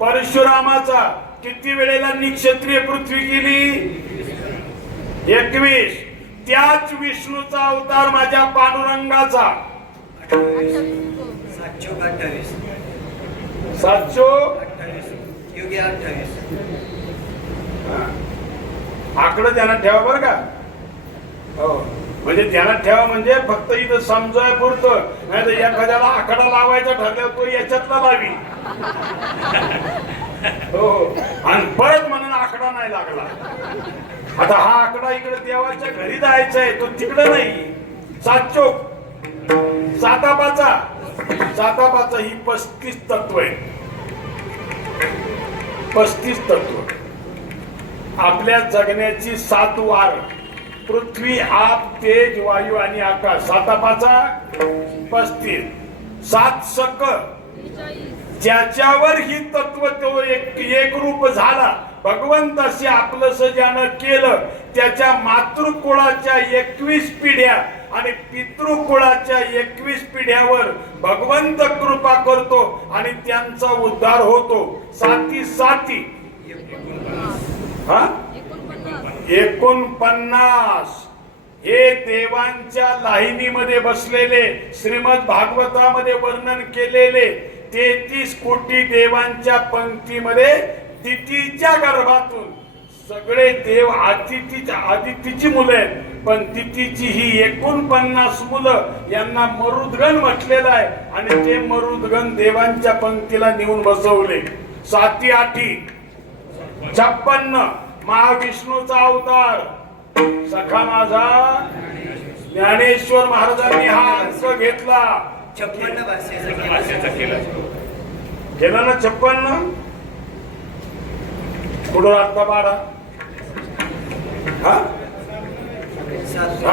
परशुरामाचा. किती वेळेला निक्षत्रिय पृथ्वी गेली? 21. त्याच विष्णूचा अवतार माझ्या पांडुरंगाचा 728 728. योगी 28. आकडं ध्यानात ठेवा बरं का. हो म्हणजे ध्यानात ठेवा म्हणजे फक्त इथं समजाय पुरतं, नाही तर एखाद्याला आकडा लावायचा ठरल्यावर तो याच्यातला लावी. हो आणि परत म्हणून आकडा नाही लागला. आता हा आकडा इकडे देवाच्या घरी जायचा आहे, तो तिकडे नाही. 7 चोक 7 ही 35 तत्व आहे. 35 तत्व. आपल्या जगण्याची 7 वार पृथ्वी, आप, तेज, वायू आणि आकाश. 7 35. 7 सक ज्याच्यावर ही तत्व तो एक रूप झाला. भगवंताशी आपलंस ज्यानं केलं त्याच्या मातृकुळाच्या 21 पिढ्या आणि पितृकुळाच्या 21 पिढ्यावर भगवंत कृपा करतो आणि त्यांचा उद्धार होतो. 7 हा 49. हे देवांच्या लाहिनीमध्ये बसलेले श्रीमद भागवतामध्ये वर्णन केलेले 33 कोटी देवांच्या पंक्तीमध्ये तिथीच्या गर्भातून सगळे देव आदितीची मुलं आहेत. पण तिथीची ही 49 मुलं यांना मरुदगण म्हटलेलं आहे आणि ते मरुदगण देवांच्या पंक्तीला नेऊन बसवले. 7 8 56. महाविष्णूचा अवतार सखा माझा ज्ञानेश्वर महाराजांनी हा अंक घेतला. 56 भाष्याचा केला ना. 56 पुढं आता 12 हा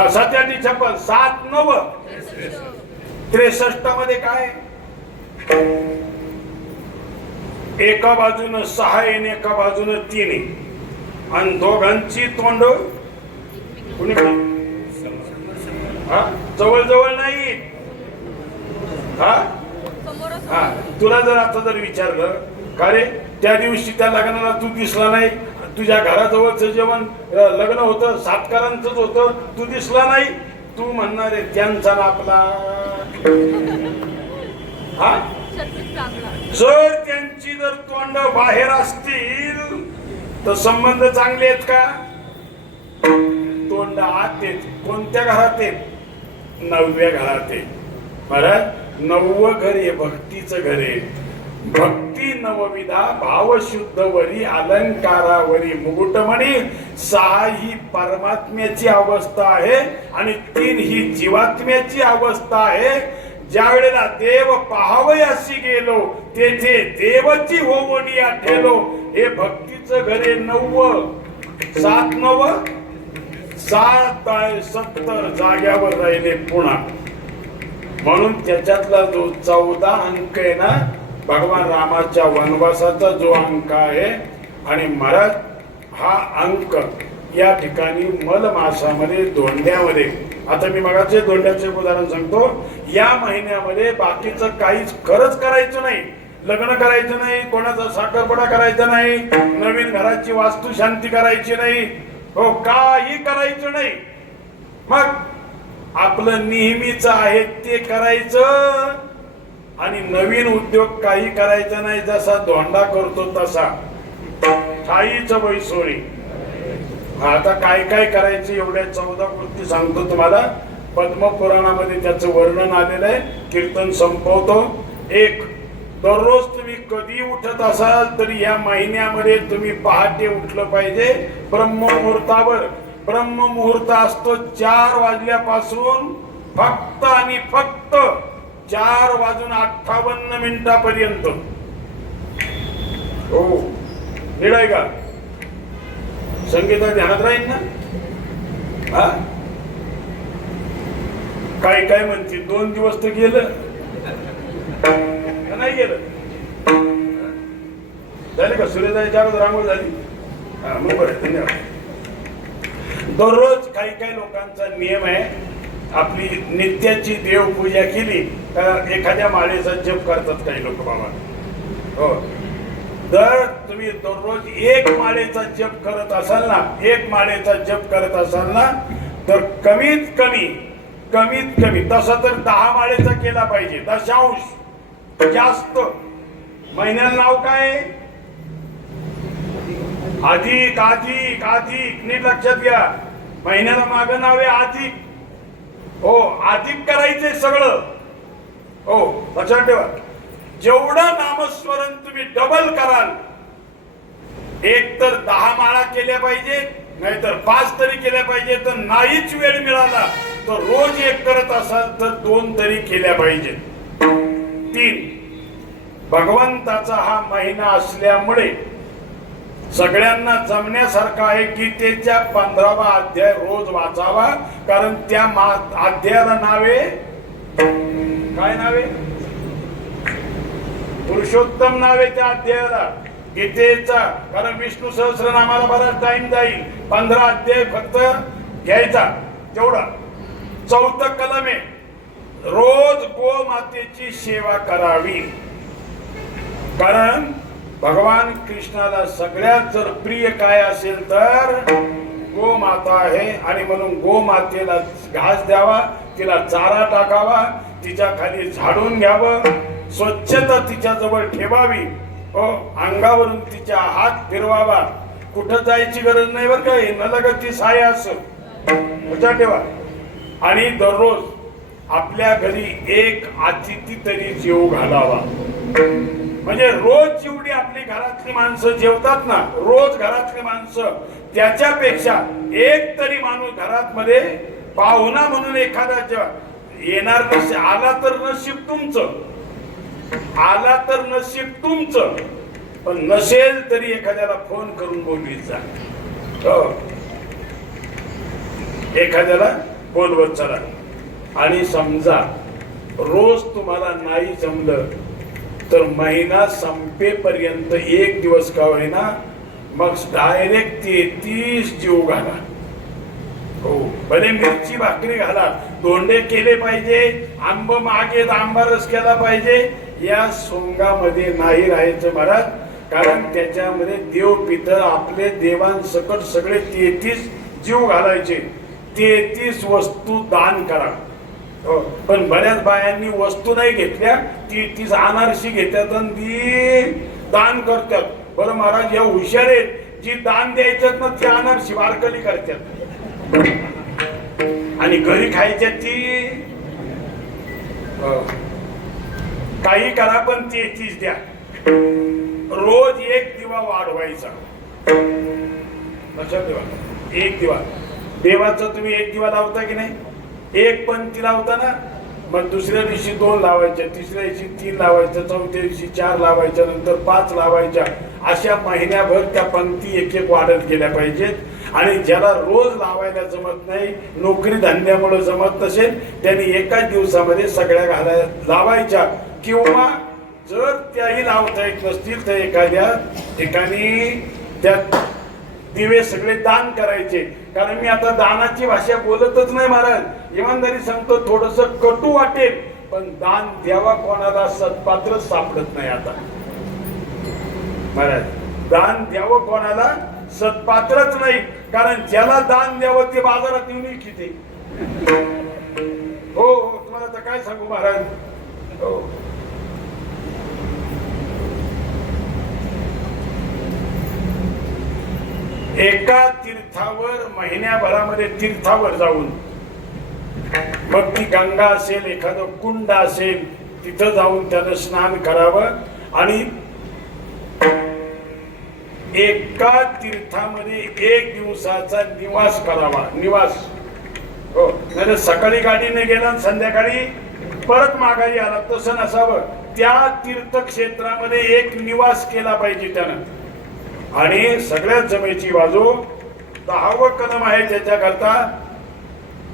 7 8 56. 7 9 63 मध्ये काय? एका बाजूनं 6 आहे, एका बाजूनं 3 आहे आणि दोघांची तोंड कुणी जवळ जवळ नाही. हा तुला जर आता जर विचारलं का रे त्या दिवशी त्या लग्नाला तू दिसला नाही, तुझ्या घराजवळचं जेवण लग्न होतं, सातकरांचंच होतं, तू दिसला नाही, तू म्हणणार आहे त्यांचा ना आपला. हा जर त्यांची जर तोंड बाहेर असतील तर संबंध चांगले आहेत का? तोंड आत आहेत. कोणत्या घरात आहेत? 9व्या घरात आहे. महाराज 9वं घर हे भक्तीचं घर आहे. भक्ती नवविधा भाव शुद्ध वरी अलंकारावरी मुकुटमणी. 6 ही परमात्म्याची अवस्था आहे आणि 3 ही जीवात्म्याची अवस्था आहे. ज्या वेळेला देव पाहावयासी गेलो तेथे देवची होवणी आठेलो. हे भक्तीचं घरे 9. 7 9 7 70 जाग्यावर राहिले पुन्हा. म्हणून त्याच्यातला जो 14 अंक आहे ना भगवान रामाच्या वनवासाचा जो अंक आहे आणि महाराज हा अंक या ठिकाणी मल मासामध्ये धोंड्यामध्ये. आता मी मगाचे धोंड्याचे उदाहरण सांगतो. या महिन्यामध्ये बाकीचं काहीच खरंच करायचं नाही. लग्न करायचं नाही, कोणाचा साखरपुडा करायचा नाही, नवीन घराची वास्तू शांती करायची नाही, हो काही करायचं नाही. मग आपलं नेहमीच आहे ते करायचं आणि नवीन उद्योग काही करायचा नाही. जसा धोंडा करतो तसा ठाईच बैसोळी. आता काय काय करायचं एवढ्या 14 गोष्टी सांगतो तुम्हाला. पद्मपुराणामध्ये त्याचं वर्णन आलेलं आहे. कीर्तन संपवतो. 1 दररोज तुम्ही कधी उठत असाल तरी या महिन्यामध्ये तुम्ही पहाटे उठलं पाहिजे ब्रह्ममुहूर्तावर. ब्रह्ममुहूर्त असतो 4 वाजल्यापासून फक्त आणि फक्त 4:58 हो नीड आहे का? संगीता ध्यानात राहील ना? हा काय म्हणते 2 दिवस तर गेलं का नाही गेलं? झाली का? सूर्योदयाच्या अगोदर रांगोळी झाली? हा मग बरं, धन्यवाद. दररोज काही लोकांचा नियम आहे, आपली नित्याची देवपूजा केली तर एखाद्या माळेचा जप करतात काही लोक बाबा. हो, जर तुम्ही दररोज 1 माळेचा जप करत असाल ना, 1 माळेचा जप करत असाल ना, तर कमीत कमी तसा तर 10 माळेचा केला पाहिजे, दशांश जास्त. महिन्याला नाव काय? अधिक अधिक अधिक. नीट लक्षात घ्या, महिन्याला मागं नाव आहे अधिक. हो, अधिक करायचे सगळं. हो, लक्षात ठेवा. जेवढं नामस्मरण तुम्ही डबल कराल, एक तर 10 माळा केल्या पाहिजे, नाहीतर 5 तरी केल्या पाहिजे. तर नाहीच वेळ मिळाला तर रोज 1 करत असाल तर 2 तरी केल्या पाहिजे. 3, भगवंताचा हा महिना असल्यामुळे सगळ्यांना जमण्यासारखा आहे. गीतेच्या 15वा अध्याय रोज वाचावा, कारण त्या अध्यायाला नावे काय नावे? पुरुषोत्तम नावे त्या अध्यायाला गीतेचा. कारण विष्णू सहस्रनामाला बराच टाइम जाईल. 15 अध्याय फक्त घ्यायचा तेवढा. 4थं कलम आहे, रोज गोमातेची सेवा करावी. कारण भगवान कृष्णाला सगळ्यात जर प्रिय काय असेल तर गोमाता आहे. आणि म्हणून गोमातेला घास द्यावा, तिला चारा टाकावा, तिच्या खाली झाडून घ्यावं, स्वच्छता तिच्या जवळ ठेवावी. हो, अंगावरून तिच्या हात फिरवावा. कुठं जायची गरज नाही बरं का, न लगत ती साय असं लक्षात ठेवा. आणि दररोज आपल्या घरी 1 अतिथी तरी जेव घालावा. म्हणजे रोज जेवढी आपली घरातली माणसं जेवतात ना, रोज घरातली माणसं, त्याच्यापेक्षा 1 तरी माणूस घरात मध्ये पाहुणा म्हणून एखादा येणार नसेल, आला तर नशीब तुमचं, आला तर नशीब तुमचं, पण नसेल तरी एखाद्याला फोन करून बोलवीत जा. हो, एखाद्याला बोलवत चला. आणि समजा रोज तुम्हाला नाही जमलं तर महिना संपेपर्यंत 1 दिवस का होईना, मग डायरेक्ट 33 जीव घाला. हो, भले मिरची भाकरी घाला, दोंडे केले पाहिजे, आंब मागे आंबा रस केला पाहिजे. या सोंगामध्ये नाही राहायचं महाराज, कारण त्याच्यामध्ये देव पितर आपले देवांसकट सगळे 33 जीव घालायचे. 33 वस्तू दान करा. पण बऱ्याच बायांनी वस्तू नाही घेतल्या, 33 अनारशी घेतात आणि ती दान करतात. बरं महाराज, या हुशार आहेत, जी दान द्यायच्यात ना ती अनारशी वारकली करतात आणि घरी खायच्या ती काही करा, पण 33 द्या. रोज 1 दिवा वाढवायचा. लक्षात ठेवा, 1 दिवा. देवाचा तुम्ही 1 दिवा लावता की नाही? 1 पंक्ती लावता ना, मग दुसऱ्या दिवशी 2 लावायच्या, तिसऱ्या दिवशी 3 लावायच्या, चौथ्या दिवशी 4 लावायच्या, नंतर 5 लावायच्या. अशा महिन्याभर त्या पंक्ती 1-1 वाढत गेल्या पाहिजेत. आणि ज्याला रोज लावायला जमत नाही, नोकरी धंद्यामुळे जमत नसेल, त्यांनी एकाच दिवसामध्ये सगळ्या लावायच्या. किंवा जर त्याही लावता येत नसतील तर एखाद्या ठिकाणी त्या दिवे सगळे दान करायचे. कारण मी आता दानाची भाषा बोलतच नाही महाराज, इमानदारी सांगतो, थोडस कटू वाटेल, पण दान द्यावा कोणाला सत्पात्र सापडत नाही आता महाराज. दान द्यावं कोणाला सत्पात्रच नाही, कारण ज्याला दान द्यावं ते बाजारात येऊन विकते. हो, तुम्हाला आता काय सांगू महाराज. हो, एका तीर्थावर महिन्याभरामध्ये तीर्थावर जाऊन, मग ती गंगा असेल, एखादं कुंड असेल, तिथं जाऊन त्यानं स्नान करावं. आणि एका तीर्थामध्ये 1 दिवसाचा निवास करावा. निवास. हो, नाही सकाळी गाडीने गेला संध्याकाळी परत माघारी आला, तसं नसावं. त्या तीर्थक्षेत्रामध्ये एक निवास केला पाहिजे त्यानं. आणि सगळ्यात जमेची बाजू 10वं कलम आहे त्याच्याकरता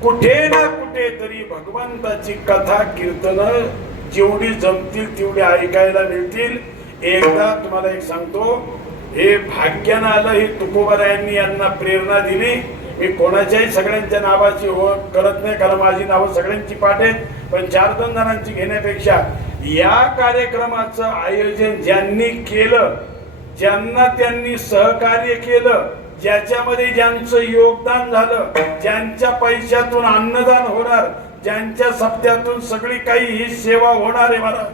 कुठे ना कुठे तरी भगवंताची कथा कीर्तन जेवढी जमतील तेवढी ऐकायला मिळतील. एकदा तुम्हाला एक सांगतो, हे भाग्यानं आलं. ही तुकोबारायांनी यांना प्रेरणा दिली. मी कोणाच्याही सगळ्यांच्या नावाची करत नाही, कारण माझी नावं सगळ्यांची पाठ आहेत. पण 4-2 जणांची घेण्यापेक्षा या कार्यक्रमाचं आयोजन ज्यांनी केलं, ज्यांना त्यांनी सहकार्य केलं, ज्याच्यामध्ये ज्यांचं योगदान झालं, ज्यांच्या पैशातून अन्नदान होणार, ज्यांच्या सप्त्यातून सगळी काही ही सेवा होणार आहे, मला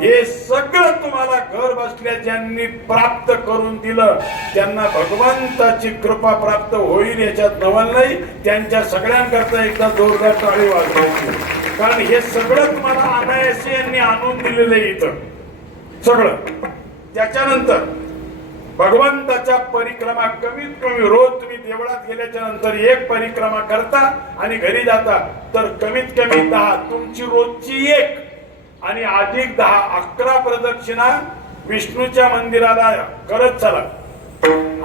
हे सगळं तुम्हाला घर बसल्या ज्यांनी प्राप्त करून दिलं त्यांना भगवंताची कृपा प्राप्त होईल याच्यात नवल नाही. त्यांच्या सगळ्यांकरता एकदा जोरदार टाळी वाजवायची, कारण हे सगळं तुम्हाला अनायासे यांनी आणून दिलेलं आहे इथं सगळं. त्याच्यानंतर भगवंताच्या परिक्रमा कमीत कमी रोज तुम्ही देवळात गेल्याच्या नंतर एक परिक्रमा करता आणि घरी जाता तर कमीत कमी 10, तुमची रोजची 1 आणि अधिक 10, 11 प्रदक्षिणा विष्णूच्या मंदिराला करत चला.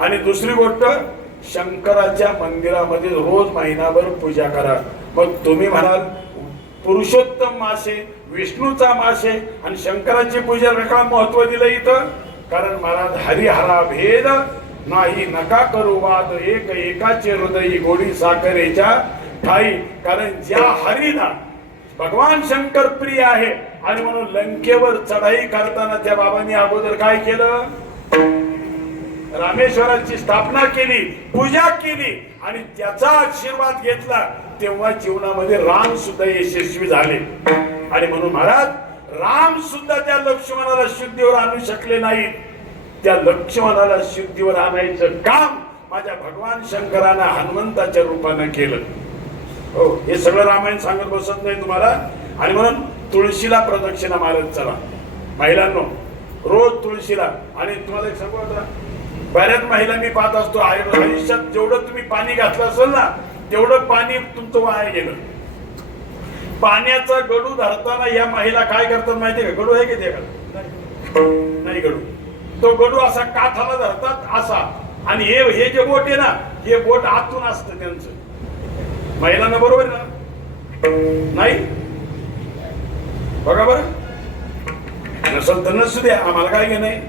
आणि दुसरी गोष्ट, शंकराच्या मंदिरामध्ये रोज महिनाभर पूजा करा. मग तुम्ही म्हणाल पुरुषोत्तम मासे, विष्णूचा मासे आणि शंकराची पूजा नका महत्व दिलं इथं, कारण महाराज हरिहरा भेद नाही नका करू वाद, एक एकाचे हृदय गोडी साखरेच्या ठाई. कारण ज्या हरीला भगवान शंकर प्रिय आहे आणि म्हणून लंकेवर चढाई करताना त्या बाबांनी अगोदर काय केलं, रामेश्वराची स्थापना केली, पूजा केली आणि त्याचा आशीर्वाद घेतला. तेव्हा जीवनामध्ये राम सुद्धा यशस्वी झाले. आणि म्हणून महाराज राम सुद्धा त्या लक्ष्मणाला शुद्धीवर आणू शकले नाहीत. त्या लक्ष्मणाला शुद्धीवर आणायचं काम माझ्या भगवान शंकरानं हनुमंताच्या रूपानं केलं. हो, हे सगळं रामायण सांगत बसत नाही तुम्हाला. आणि म्हणून तुळशीला प्रदक्षिणा मारत चला महिलांनो, रोज तुळशीला. आणि तुम्हाला एक सांगू, आता बऱ्याच महिला मी पाहत असतो आयुष्यात जेवढं तुम्ही पाणी घातलं असेल ना तेवढं पाणी तुमचं वाया गेलं. पाण्याचा गडू धरताना या महिला काय करतात माहितीये का? गडू आहे की ते नाही गडू, तो गडू असा काठाला धरतात असा, आणि हे जे बोट आहे ना, हे बोट आतून असतं त्यांचं. महिलांना बरोबर ना? नाही बघा बरं, नसल तर नसू द्या, आम्हाला काय घे नाही.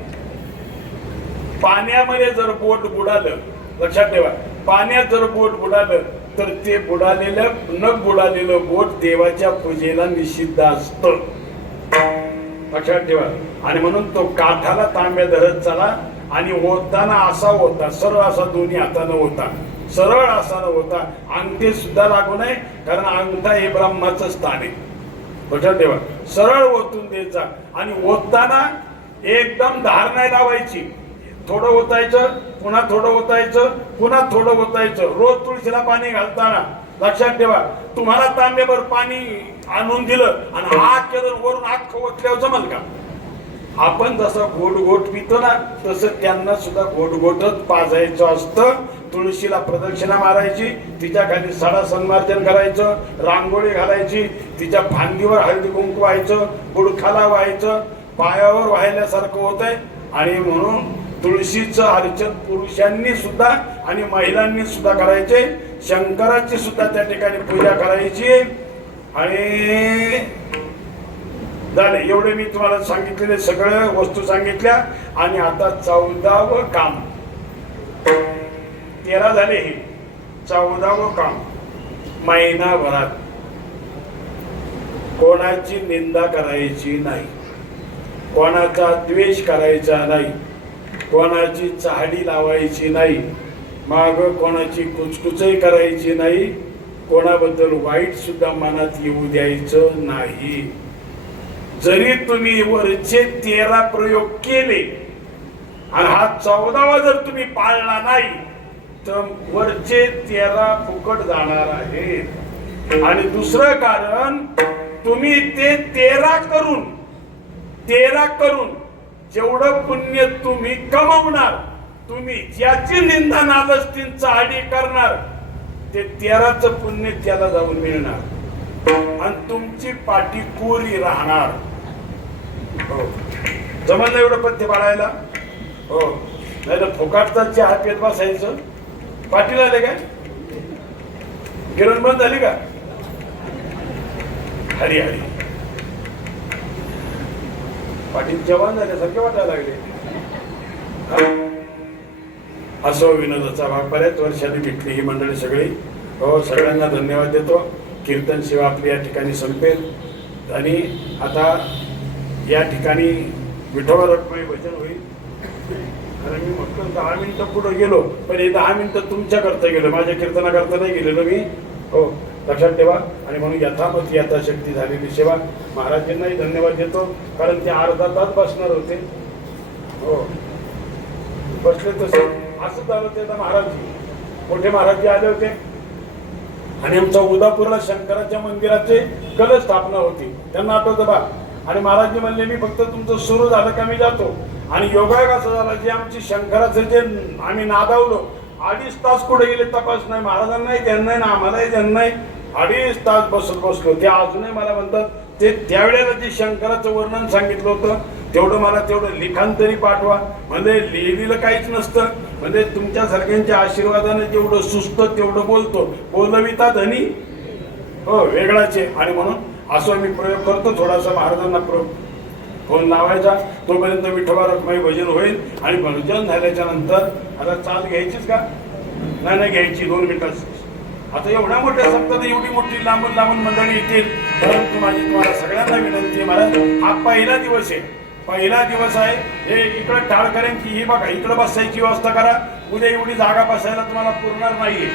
पाण्यामध्ये जर बोट बुडालं, लक्षात ठेवा, पाण्यात जर बोट बुडालं तर ते न बुडालेलं बोट देवाच्या पूजेला निषिद्ध असतं, लक्षात ठेवा. आणि म्हणून तो काठाला तांब्या धरत चला. आणि ओतताना असा होता, सरळ असा दोन्ही हातानं होता, सरळ असा न होता. अंगठे सुद्धा लागू नये, कारण अंगठा हे ब्रह्माचं स्थान आहे, लक्षात ठेवा. सरळ ओतून द्यायचा. आणि ओतताना एकदम धार नाही लावायची, थोडं ओतायचं, पुन्हा थोडं ओतायचं, पुन्हा थोडं ओतायचं. रोज तुळशीला पाणी घालताना लक्षात ठेवा, तुम्हाला तांब्याभर पाणी आणून दिलं आणि हात केलं वरून हात ओतल्यावर जमल का? आपण जसं घोट घोट पितो ना तसं त्यांना सुद्धा घोट घोटच पाजायचं असतं. तुळशीला प्रदक्षिणा मारायची, तिच्या खाली साडा सन्मार्जन करायचं, रांगोळी घालायची, तिच्या फांदीवर हळदी कुंकू व्हायचं, बुडखाला व्हायचं, पायावर व्हायल्यासारखं होतंय. आणि म्हणून तुळशीचं अर्चन पुरुषांनी सुद्धा आणि महिलांनी सुद्धा करायचे. शंकराची सुद्धा त्या ठिकाणी पूजा करायची. आणि झाले एवढे मी तुम्हाला सांगितलेले सगळं वस्तू सांगितल्या. आणि आता 14वं काम, 13 झाले, हे 14वं काम. महिनाभरात कोणाची निंदा करायची नाही, कोणाचा द्वेष करायचा नाही, कोणाची चहाडी लावायची नाही, माग कोणाची कुचकुचही करायची नाही, कोणाबद्दल वाईट सुद्धा मनात येऊ द्यायचं नाही. जरी तुम्ही वरचे 13 प्रयोग केले आणि हा 14वा जर तुम्ही पाळला नाही तर वरचे 13 फुकट जाणार आहेत. आणि दुसरं कारण, तुम्ही ते 13 करून जेवढं पुण्य तुम्ही कमवणार, तुम्ही ज्याची निंदा नालस्तीन चाहडी करणार ते 13चं पुण्य त्याला जाऊन मिळणार. आणि तुमची पाठी कोरी राहणार. हो जमलं एवढं पथ्य पाळायला. हो नाही तर फुकाटचा चहा पेत बसायचं. पाठी झाले काय गिरण बंद झाली का. हरी हरी पाटील जवान झाल्यासारखे वाटायला लागले. असो विनोदाचा भाग बऱ्याच वर्षांनी भेटली ही मंडळी सगळी. हो सगळ्यांना धन्यवाद देतो. कीर्तन सेवा आपली या ठिकाणी संपेल आणि आता या ठिकाणी विठोबा रखमाई भजन होईल. कारण मी फक्त 10 मिनिटं पुढे गेलो पण हे 10 मिनिटं तुमच्या करता गेलो माझ्या कीर्तनाकरता नाही गेलेलो मी. हो लक्षात ठेवा. आणि म्हणून यथामती यथाशक्ती झालेली सेवा. महाराजांनाही धन्यवाद देतो कारण ते अर्धा तास बसणार होते. हो बसले तसे असं झालं ते महाराजजी मोठे महाराजजी आले होते आणि आमच्या उदापूरला शंकराच्या मंदिराचे कलश स्थापना होती. त्यांना आठवतं बा. आणि महाराजजी म्हणले मी फक्त तुमचं सुरू झालं का मी जातो. आणि योगायोग असं झाला जे आमची शंकराचं जे आम्ही नादावलो 2.5 तास कुठे गेले तपास नाही. महाराजांनाही ध्यान नाही ना आम्हालाही ध्यान नाही. 2.5 तास बसलो. ते अजूनही मला म्हणतात ते त्यावेळेला जे शंकराचं वर्णन सांगितलं होतं तेवढं मला तेवढं लिखाण तरी पाठवा. म्हणजे लिहिलेलं काहीच नसतं. म्हणजे तुमच्या सारख्यांच्या आशीर्वादाने जेवढं सुचतं तेवढं बोलतो. बोलविता धनी हो वेगळाचे. आणि म्हणून असं मी प्रयोग करतो थोडासा महाराजांना फोन लावायचा. तोपर्यंत विठोबा रखमाई भजन होईल. आणि भजन झाल्याच्या नंतर आता चाल घ्यायचीच का नाही घ्यायची 2 मिनिटात. आता एवढ्या मोठ्या सप्ताहात एवढी मोठी लांबून मंडळी येतील. परंतु माझी तुम्हाला सगळ्यांना विनंती आहे महाराज हा पहिला दिवस आहे. पहिला दिवस आहे. हे इकडे टाळ करेन की ही बघा इकडे बसायची व्यवस्था करा. उद्या एवढी जागा बसायला तुम्हाला पुरणार नाहीये.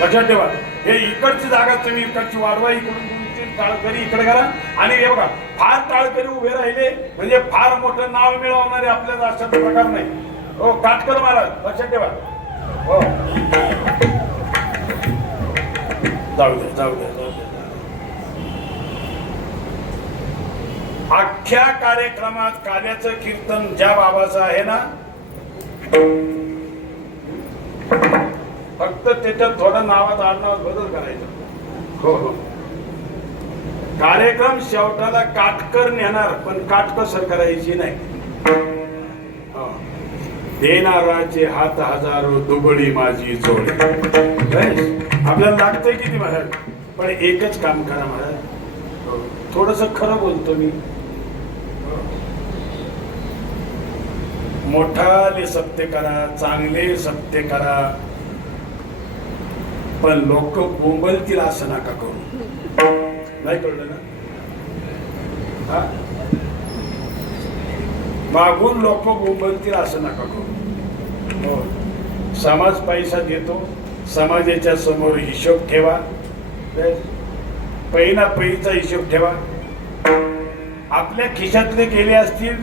लक्षात ठेवा. हे इकडची जागा तुम्ही इकडची वाढवा. इकडून टाळकरी इकडे करा. आणि हे बघा फार टाळकरी उभे राहिले म्हणजे फार मोठं नाव मिळवणारे आपल्याला अशा प्रकार नाही. हो काटकर महाराज लक्षात ठेवा. हो जाऊ द्या. अख्ख्या कार्यक्रमात कार्याचं कीर्तन ज्या बाबाचं आहे ना फक्त त्याच्यात थोडं नावात आडनावात बदल करायचा. हो कार्यक्रम शेवटाला काटकर नेणार पण काटकसर करायची नाही. देणाराचे हात हजारो दुबळी माझी जोड. आपल्याला लागतंय किती महाराज पण एकच काम करा महाराज. थोडस खरं बोलतो मी. मोठाले सत्य करा चांगले सत्य करा पण लोक बोंबलतील असं नका करू. नाही कळलं ना. मागून लोक बोंबलतील असं नका करू. हो समाज पैसा देतो. समाजाच्या समोर हिशोब ठेवा. पैना पैचा हिशोब ठेवा. आपल्या खिशातले गेले असतील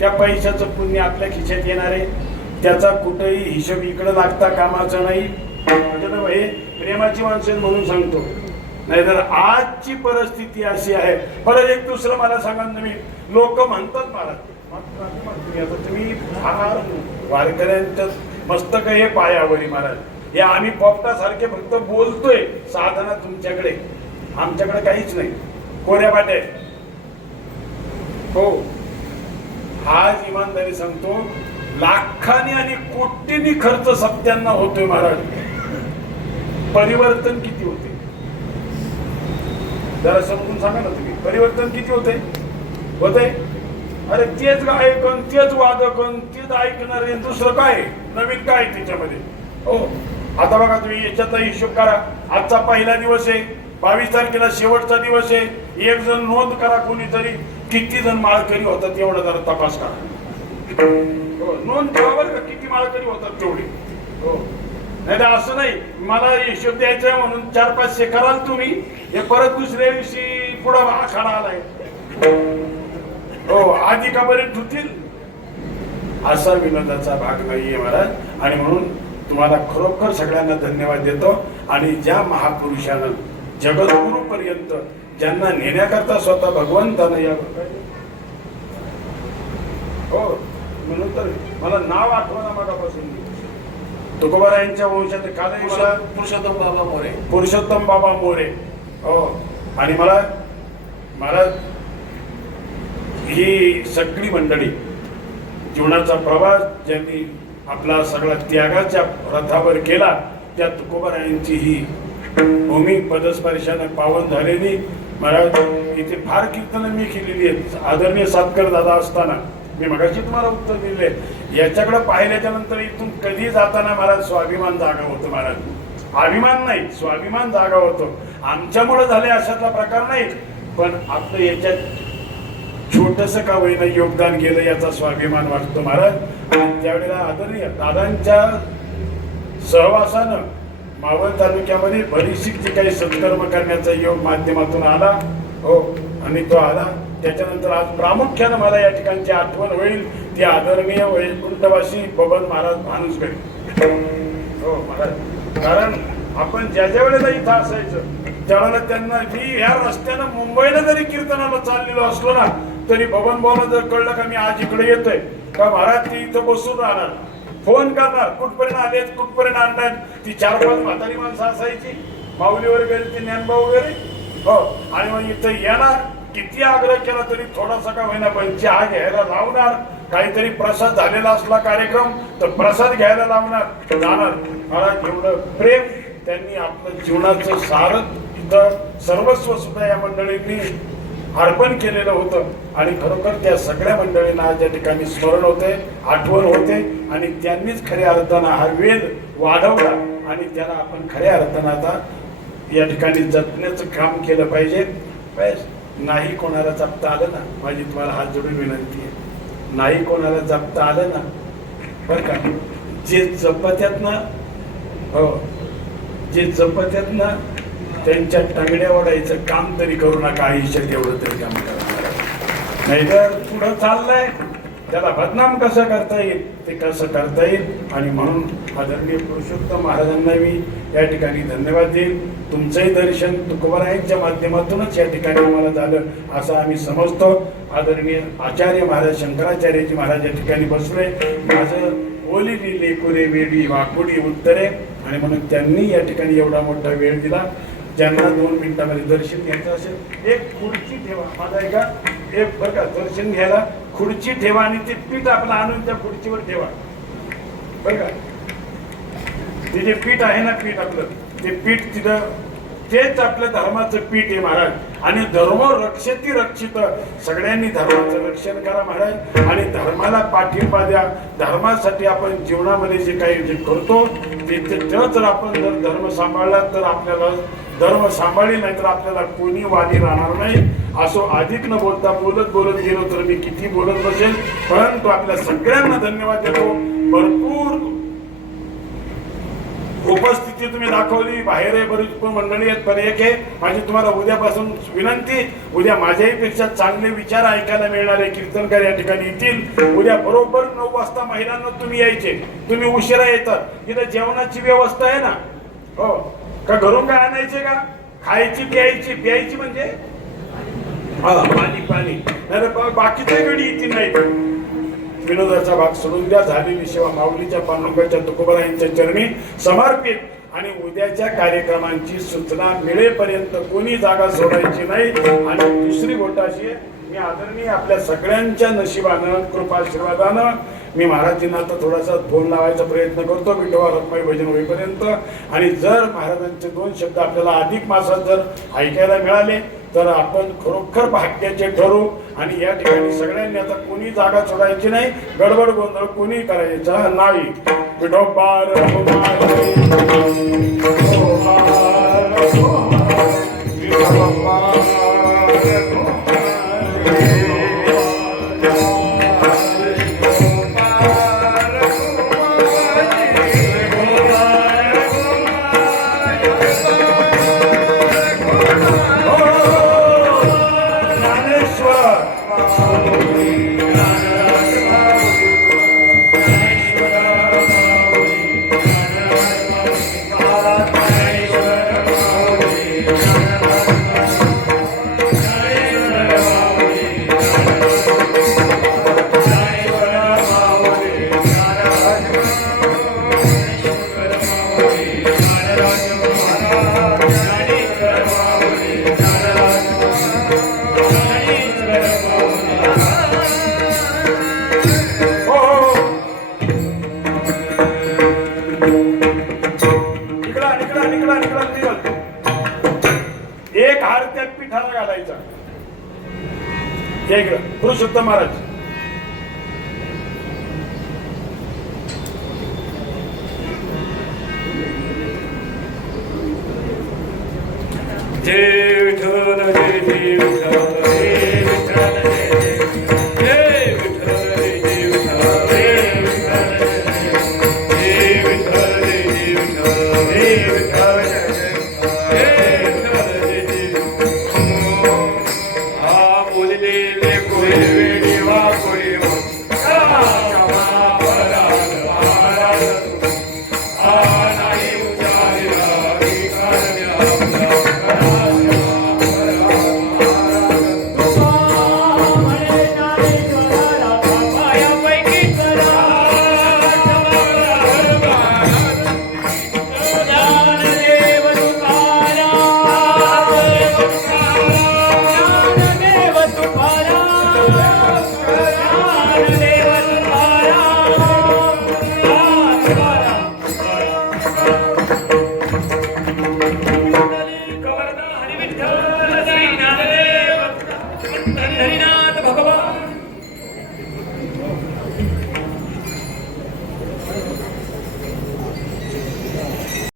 त्या पैशाचं पुण्य आपल्या खिशात येणार आहे. त्याचा कुठेही हिशोब इकडे लागता कामाचा नाही. हे प्रेमाची माणसं म्हणून सांगतो. नाहीतर आजची परिस्थिती अशी आहे. परत एक दुसरं मला सांगा तुम्ही लोक म्हणतात महाराज तुम्ही फार वारकऱ्यांच्या मस्तक हे पायावरी महाराज. हे आम्ही पोपटासारखे फक्त बोलतोय साधना तुमच्याकडे आमच्याकडे काहीच नाही. कोऱ्या बाटे. हो आज इमानदारी सांगतो लाखांनी आणि कोटींनी खर्च सत्यांना होतोय महाराज. परिवर्तन किती होते जरा समजून सांगा ना तुम्ही. परिवर्तन किती होते. अरे तेच गायकन तेच वादकन तेच ऐकणारे दुसरं काय नवीन काय त्याच्यामध्ये. हो आता बघा तुम्ही याच्यातला हिशोब करा. आजचा पहिला दिवस आहे. 22 तारखेला शेवटचा दिवस आहे. एक जण नोंद करा कोणीतरी किती जण माळकरी होतात एवढा जरा तपास करा. हो नोंद ठेवा बरं का किती माळकरी होतात तेवढे. हो नाही तर असं नाही मला हिशोब द्यायचा म्हणून 4-500 कराल तुम्ही हे परत दुसऱ्या दिवशी पुढं आखाडा आलाय. हो आधी का बरे ठुतील असा विनोदाचा भाग नाहीये महाराज. आणि म्हणून तुम्हाला खरोखर सगळ्यांना धन्यवाद देतो. आणि ज्या महापुरुषानं जगद्गुरु पर्यंत ज्यांना नेण्याकरता स्वतः भगवंतानं या हो म्हणून तर मला नाव आठवणा मागापासून तुकोबारायांच्या वंशात काल पुरुषोत्तम बाबा मोरे. हो आणि मला मला ही सगळी मंडळी जीवनाचा प्रवास ज्यांनी आपला सगळा त्यागाच्या रथावर केला त्या तुकोबारायांची ही भूमी पदस्पर्शाने पावन झालेली मला इथे फार कीर्तनं मी केलेली आहेत. आदरणीय सातकर दादा असताना मी मगाशी तुम्हाला उत्तर दिले. याच्याकडे पाहिल्याच्या नंतर इथून कधी जाताना मला स्वाभिमान जागा होतो. महाराज, अभिमान नाही, स्वाभिमान जागा होतो. आमच्यामुळे झाले अशातला प्रकार नाही, पण आपलं याच्यात छोटस का होईना योगदान केलं याचा स्वाभिमान वाटतो महाराज. आणि त्यावेळेला आदरणीय दादांच्या सहवासानं मावळ तालुक्यामध्ये बरीचशी जी काही सत्कर्म करण्याचा योग माध्यमातून आला हो, आणि तो आला. त्याच्यानंतर आज प्रामुख्यानं मला या ठिकाणची आठवण होईल ती आदरणीय वैकुंठवासी बबन महाराज भानुसगडे. हो महाराज, कारण आपण ज्या वेळेला इथं असायचं त्यावेळेला त्यांना मी या रस्त्यानं मुंबईला जरी कीर्तनाला चाललेलो असलो ना तरी बबन भाऊला जर कळलं का मी आज इकडे येतोय का महाराज ती इथं बसून राहणार, फोन करणार कुठपर्यंत आले कुठपर्यंत आणणार. ती 4-5 म्हातारी माणसं असायची, माऊली वगैरे ते ज्ञानबा वगैरे हो, आणि मग इथं येणार. किती आग्रह केला तरी थोडासा का होईना पण चहा घ्यायला लावणार. काहीतरी प्रसाद झालेला असला कार्यक्रम तर प्रसाद घ्यायला लावणार, जाणार. मला एवढं प्रेम त्यांनी आपलं जीवनाचं सारं इथं सर्वस्व सुद्धा या मंडळींनी अर्पण केलेलं होतं. आणि खरोखर त्या सगळ्या मंडळींना आज या ठिकाणी स्मरण होते, आठवण होते. आणि त्यांनीच खऱ्या अर्थानं हा वेद वाढवला आणि त्याला आपण खऱ्या अर्थानं आता या ठिकाणी जपण्याचं काम केलं पाहिजे. नाही कोणाला जपता आलं ना, माझी तुम्हाला हात जोडून विनंती आहे, नाही कोणाला जपता आलं ना बरं का, जे जपत्यात ना हो, जे जपत्यात ना त्यांच्या टंगड्या ओढायचं काम तरी करू नका आयुष्यात, एवढं तरी काम करा. नाहीतर पुढं चाललंय त्याला बदनाम कसं करता येईल ते कसं करता येईल. आणि म्हणून आदरणीय पुरुषोत्तम महाराजांना मी या ठिकाणी धन्यवाद देईल. तुमचंही दर्शन तुकोबारायांच्या माध्यमातूनच या ठिकाणी आम्हाला झालं असं आम्ही समजतो. आदरणीय आचार्य महाराज शंकराचार्यजी महाराज या ठिकाणी बसले. माझं ओलिली लेकुरे वेडी वाकुडी उत्तरे, आणि म्हणून त्यांनी या ठिकाणी एवढा मोठा वेळ दिला. ज्यांना 2 मिनिटांमध्ये दर्शन घ्यायचं असेल एक खुर्ची ठेवा, माझा ऐका, एक बरं का दर्शन घ्यायला खुर्ची ठेवा आणि ते पीठ आपलं आणून त्या खुर्चीवर ठेवा बरं का. ते जे पीठ आहे ना, पीठ आपलं ते पीठ तिथं तेच आपल्या धर्माचं पीठ आहे महाराज. आणि धर्म रक्षती रक्षित, सगळ्यांनी धर्माचं रक्षण करा महाराज आणि धर्माला पाठिंबा द्या. धर्मासाठी आपण जीवनामध्ये जे काही जे करतो ते जर आपण जर धर्म सांभाळला तर आपल्याला धर्म सांभाळली, नाही तर आपल्याला कोणी वादी राहणार नाही. असो अधिक न बोलता बोलत बोलत गेलो तर मी किती बोलत बसेल. परंतु आपल्या सगळ्यांना धन्यवाद देतो. भरपूर उपस्थिती तुम्ही दाखवली. बाहेर बरीच मंडळी आहेत, पण एक आहे माझी तुम्हाला उद्यापासून विनंती, उद्या माझ्याहीपेक्षा चांगले विचार ऐकायला मिळणारे कीर्तनकार या ठिकाणी येतील. उद्या बरोबर 9 वाजता महिलांना तुम्ही यायचे. तुम्ही उशिरा येतात, इथं जेवणाची व्यवस्था आहे ना हो का, घरून काय आणायचे का, खायची प्यायची, प्यायची म्हणजे पाणी पाणी, नाही बाकीच्या वेळी येतील नाही. विनोदाचा भाग सोडून द्या. झालेली सेवा माऊलीच्या पांडुरंगाच्या तुकोबारायांच्या चरणी समर्पित. आणि उद्याच्या कार्यक्रमांची सूचना मिळेपर्यंत कोणी जागा सोडायची नाही. आणि दुसरी गोष्ट अशी आहे, मी आदरणीय आपल्या सगळ्यांच्या नशिबानं कृपाशीर्वादानं मी महाराजांना आता थोडासा फोन लावायचा प्रयत्न करतो विठोबा रखमाई भजन होईपर्यंत. आणि जर महाराजांचे 2 शब्द आपल्याला अधिक मासात जर ऐकायला मिळाले तर आपण खरोखर भाग्याचे ठरू. आणि या ठिकाणी सगळ्यांनी आता कोणी जागा सोडायची नाही, गडबड गोंधळ कोणी करायचा नाही. विठोबा रखमाई या इकडं पुरुषोत्तम महाराज. जय विठ्ठल जय विठ्ठल